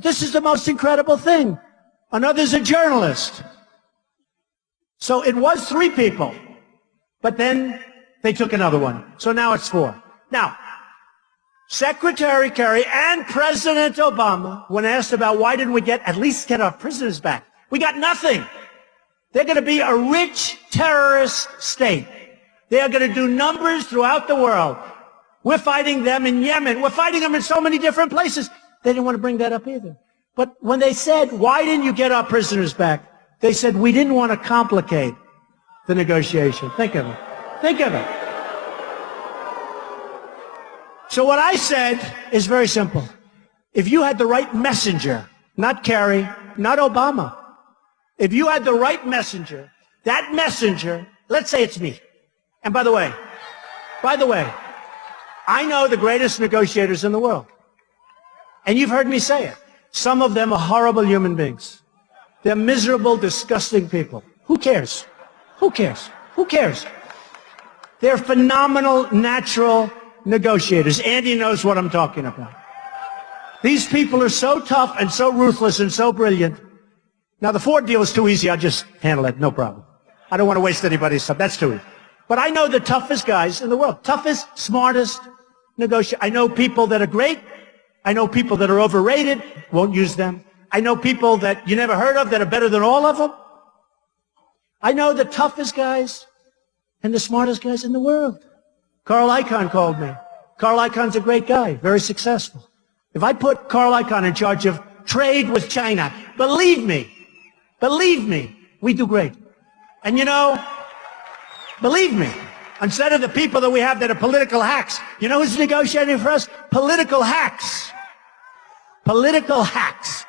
This is the most incredible thing. Another's a journalist. So it was 3 people, but then they took another one. So now it's 4. Now, Secretary Kerry and President Obama, when asked about why didn't we at least get our prisoners back, we got nothing. They're going to be a rich terrorist state. They are going to do numbers throughout the world. We're fighting them in Yemen. We're fighting them in so many different places. They didn't want to bring that up either. But when they said, why didn't you get our prisoners back? They said, we didn't want to complicate the negotiation. Think of it. Think of it. So what I said is very simple. If you had the right messenger, not Kerry, not Obama, if you had the right messenger, that messenger, let's say it's me. And by the way, I know the greatest negotiators in the world. And you've heard me say it. Some of them are horrible human beings. They're miserable, disgusting people. Who cares? Who cares? Who cares? They're phenomenal, natural negotiators. Andy knows what I'm talking about. These people are so tough and so ruthless and so brilliant. Now, the Ford deal is too easy. I'll just handle it. No problem. I don't want to waste anybody's time. That's too easy. But I know the toughest guys in the world. Toughest, smartest negotiators. I know people that are great. I know people that are overrated. Won't use them. I know people that you never heard of that are better than all of them. I know the toughest guys and the smartest guys in the world. Carl Icahn called me. Carl Icahn's a great guy, very successful. If I put Carl Icahn in charge of trade with China, believe me, we do great. And you know, believe me, instead of the people that we have that are political hacks, you know who's negotiating for us? Political hacks. Political hacks.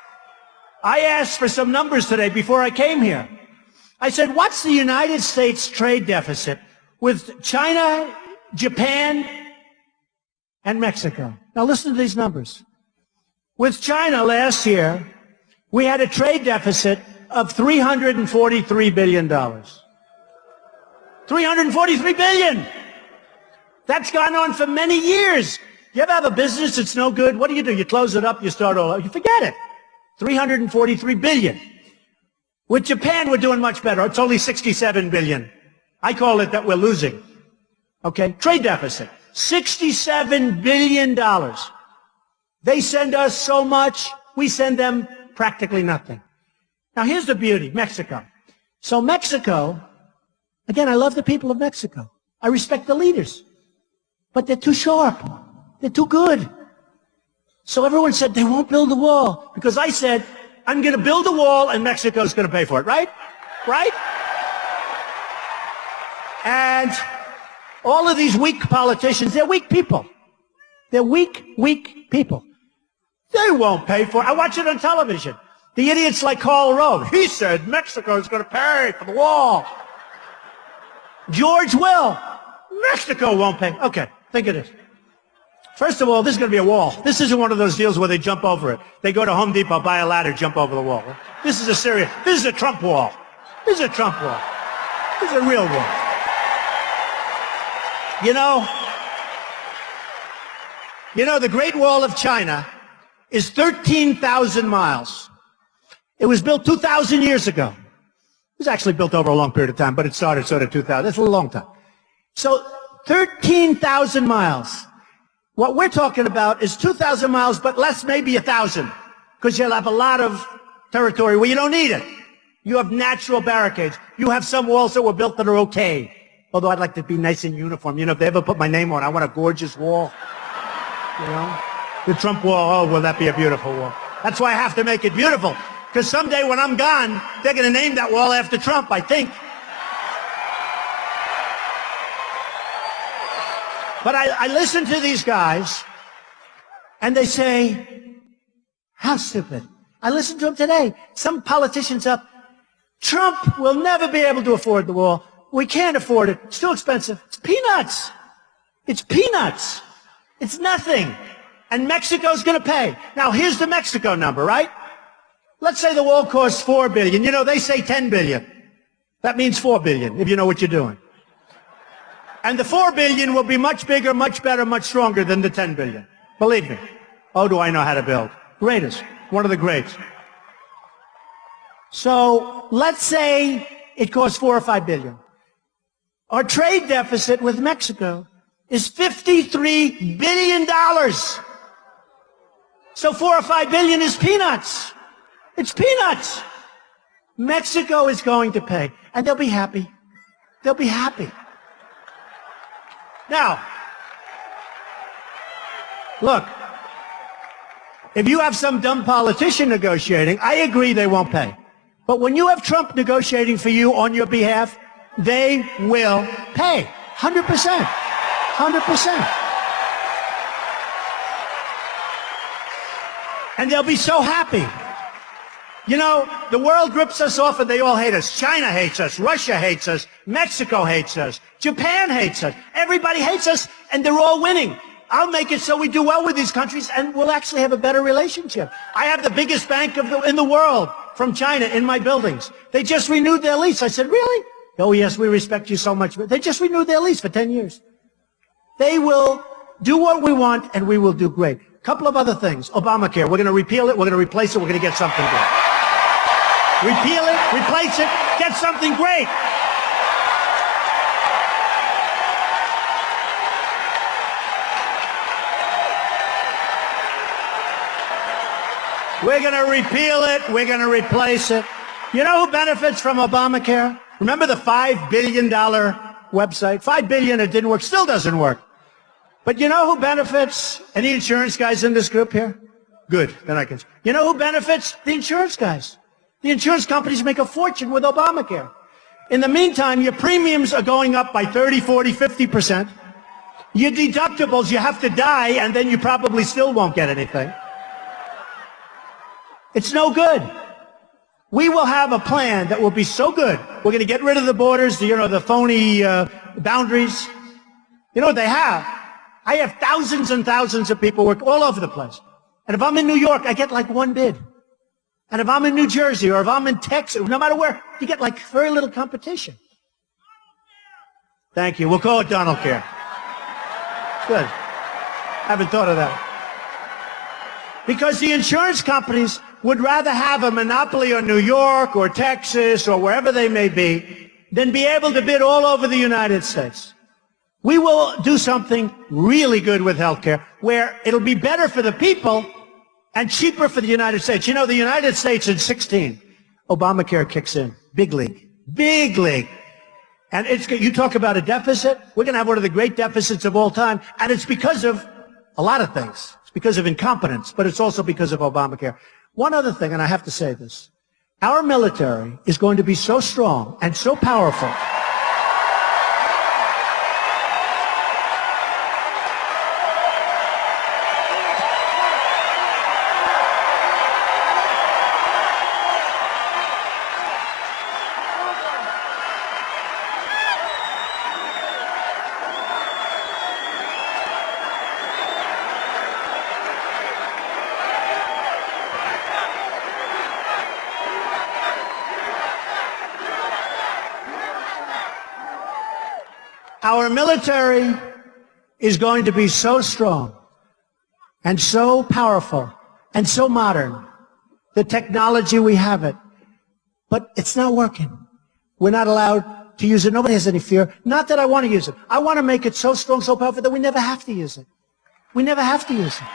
I asked for some numbers today before I came here. I said, what's the United States trade deficit with China, Japan, and Mexico? Now listen to these numbers. With China last year, we had a trade deficit of $343 billion. $343 billion. That's gone on for many years. You ever have a business that's no good? What do? You close it up, you start all over. You forget it. $343 billion. With Japan, we're doing much better. It's only $67 billion. I call it that we're losing. Okay? Trade deficit. $67 billion. They send us so much, we send them practically nothing. Now here's the beauty, Mexico. So Mexico, again, I love the people of Mexico. I respect the leaders. But they're too sharp. They're too good. So everyone said they won't build the wall. Because I said, I'm going to build a wall and Mexico's going to pay for it, right? Right? And all of these weak politicians, they're weak people. They're weak people. They won't pay for it. I watch it on television. The idiots like Karl Rove. He said Mexico's going to pay for the wall. George Will. Mexico won't pay. Okay, think of this. First of all, this is going to be a wall. This isn't one of those deals where they jump over it. They go to Home Depot, buy a ladder, jump over the wall. This is this is a Trump wall. This is a Trump wall. This is a real wall. You know, the Great Wall of China is 13,000 miles. It was built 2,000 years ago. It was actually built over a long period of time, but it started sort of 2,000. That's a long time. So 13,000 miles. What we're talking about is 2,000 miles, but less maybe 1,000, because you'll have a lot of territory where you don't need it. You have natural barricades. You have some walls that were built that are okay. Although I'd like to be nice and uniform. You know, if they ever put my name on, I want a gorgeous wall. You know? The Trump wall, oh, will that be a beautiful wall. That's why I have to make it beautiful. Because someday when I'm gone, they're going to name that wall after Trump, I think. But I listen to these guys, and they say, how stupid. I listened to them today. Some politicians up, Trump will never be able to afford the wall. We can't afford it. It's too expensive. It's peanuts. It's peanuts. It's nothing. And Mexico's going to pay. Now, here's the Mexico number, right? Let's say the wall costs $4 billion. You know, they say $10 billion. That means $4 billion, if you know what you're doing. And the $4 billion will be much bigger, much better, much stronger than the $10 billion. Believe me. Oh, do I know how to build. Greatest. One of the greats. So let's say it costs $4 or $5 billion. Our trade deficit with Mexico is $53 billion. So $4 or $5 billion is peanuts. It's peanuts. Mexico is going to pay, and they'll be happy. They'll be happy. Now, look, if you have some dumb politician negotiating, I agree they won't pay. But when you have Trump negotiating for you on your behalf, they will pay. 100%. 100%. And they'll be so happy. You know, the world rips us off and they all hate us. China hates us. Russia hates us. Mexico hates us. Japan hates us. Everybody hates us, and they're all winning. I'll make it so we do well with these countries, and we'll actually have a better relationship. I have the biggest bank in the world from China in my buildings. They just renewed their lease. I said, really? Oh, yes, we respect you so much. They just renewed their lease for 10 years. They will do what we want, and we will do great. A couple of other things. Obamacare. We're going to repeal it. We're going to replace it. We're going to get something great. Repeal it, replace it, get something great. We're going to repeal it. We're going to replace it. You know who benefits from Obamacare? Remember the $5 billion website? $5 billion, it didn't work, still doesn't work. But you know who benefits? Any insurance guys in this group here? Good, then I can. You know who benefits? The insurance guys. The insurance companies make a fortune with Obamacare. In the meantime, your premiums are going up by 30, 40, 50%. Your deductibles, you have to die, and then you probably still won't get anything. It's no good. We will have a plan that will be so good. We're going to get rid of the borders, the phony boundaries. You know what they have? I have thousands and thousands of people work all over the place. And if I'm in New York, I get like one bid. And if I'm in New Jersey or if I'm in Texas, no matter where, you get like very little competition. Thank you. We'll call it Donald Care. Good. Haven't thought of that. Because the insurance companies would rather have a monopoly on New York or Texas or wherever they may be than be able to bid all over the United States. We will do something really good with healthcare where it'll be better for the people and cheaper for the United States. You know, the United States in 16, Obamacare kicks in. Big league. Big league. And you talk about a deficit. We're going to have one of the great deficits of all time. And it's because of a lot of things. It's because of incompetence, but it's also because of Obamacare. One other thing, and I have to say this. Our military is going to be so strong and so powerful. Our military is going to be so strong and so powerful and so modern. The technology, we have it. But it's not working. We're not allowed to use it. Nobody has any fear. Not that I want to use it. I want to make it so strong, so powerful that we never have to use it. We never have to use it.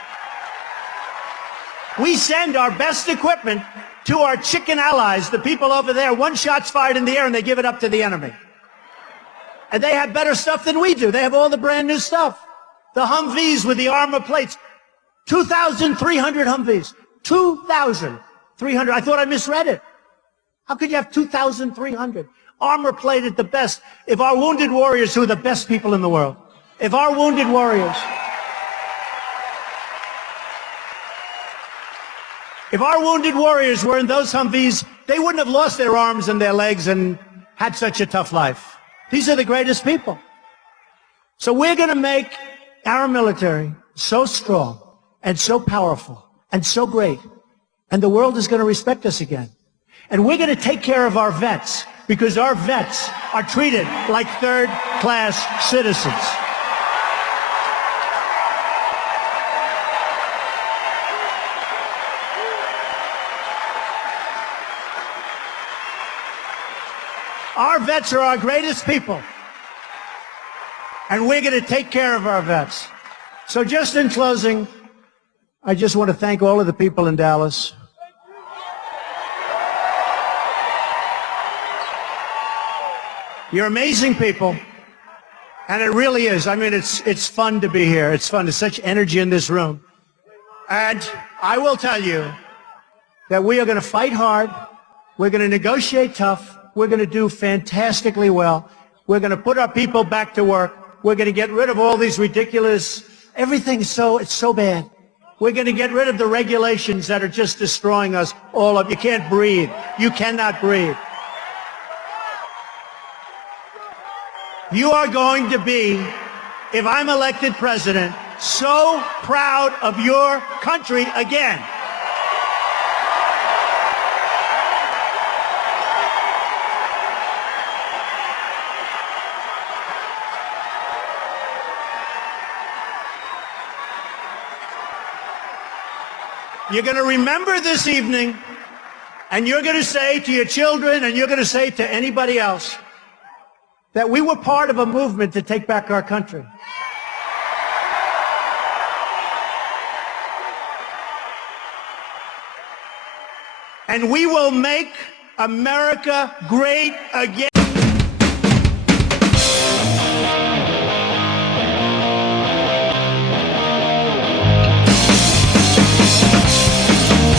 We send our best equipment to our chicken allies, the people over there. One shot's fired in the air and they give it up to the enemy. And they have better stuff than we do. They have all the brand new stuff. The Humvees with the armor plates. 2,300 Humvees. 2,300. I thought I misread it. How could you have 2,300? Armor plated, the best. If our wounded warriors, who are the best people in the world, if our wounded warriors, were in those Humvees, they wouldn't have lost their arms and their legs and had such a tough life. These are the greatest people. So we're going to make our military so strong and so powerful and so great. And the world is going to respect us again. And we're going to take care of our vets because our vets are treated like third-class citizens. Our vets are our greatest people, and we're going to take care of our vets. So just in closing, I just want to thank all of the people in Dallas. You're amazing people, and it really is. I mean, it's fun to be here. It's fun. There's such energy in this room. And I will tell you that we are going to fight hard. We're going to negotiate tough. We're going to do fantastically well. We're going to put our people back to work. We're going to get rid of all these ridiculous, it's so bad. We're going to get rid of the regulations that are just destroying us all up. You can't breathe. You cannot breathe. You are going to be, if I'm elected president, so proud of your country again. You're going to remember this evening, and you're going to say to your children, and you're going to say to anybody else, that we were part of a movement to take back our country. And we will make America great again.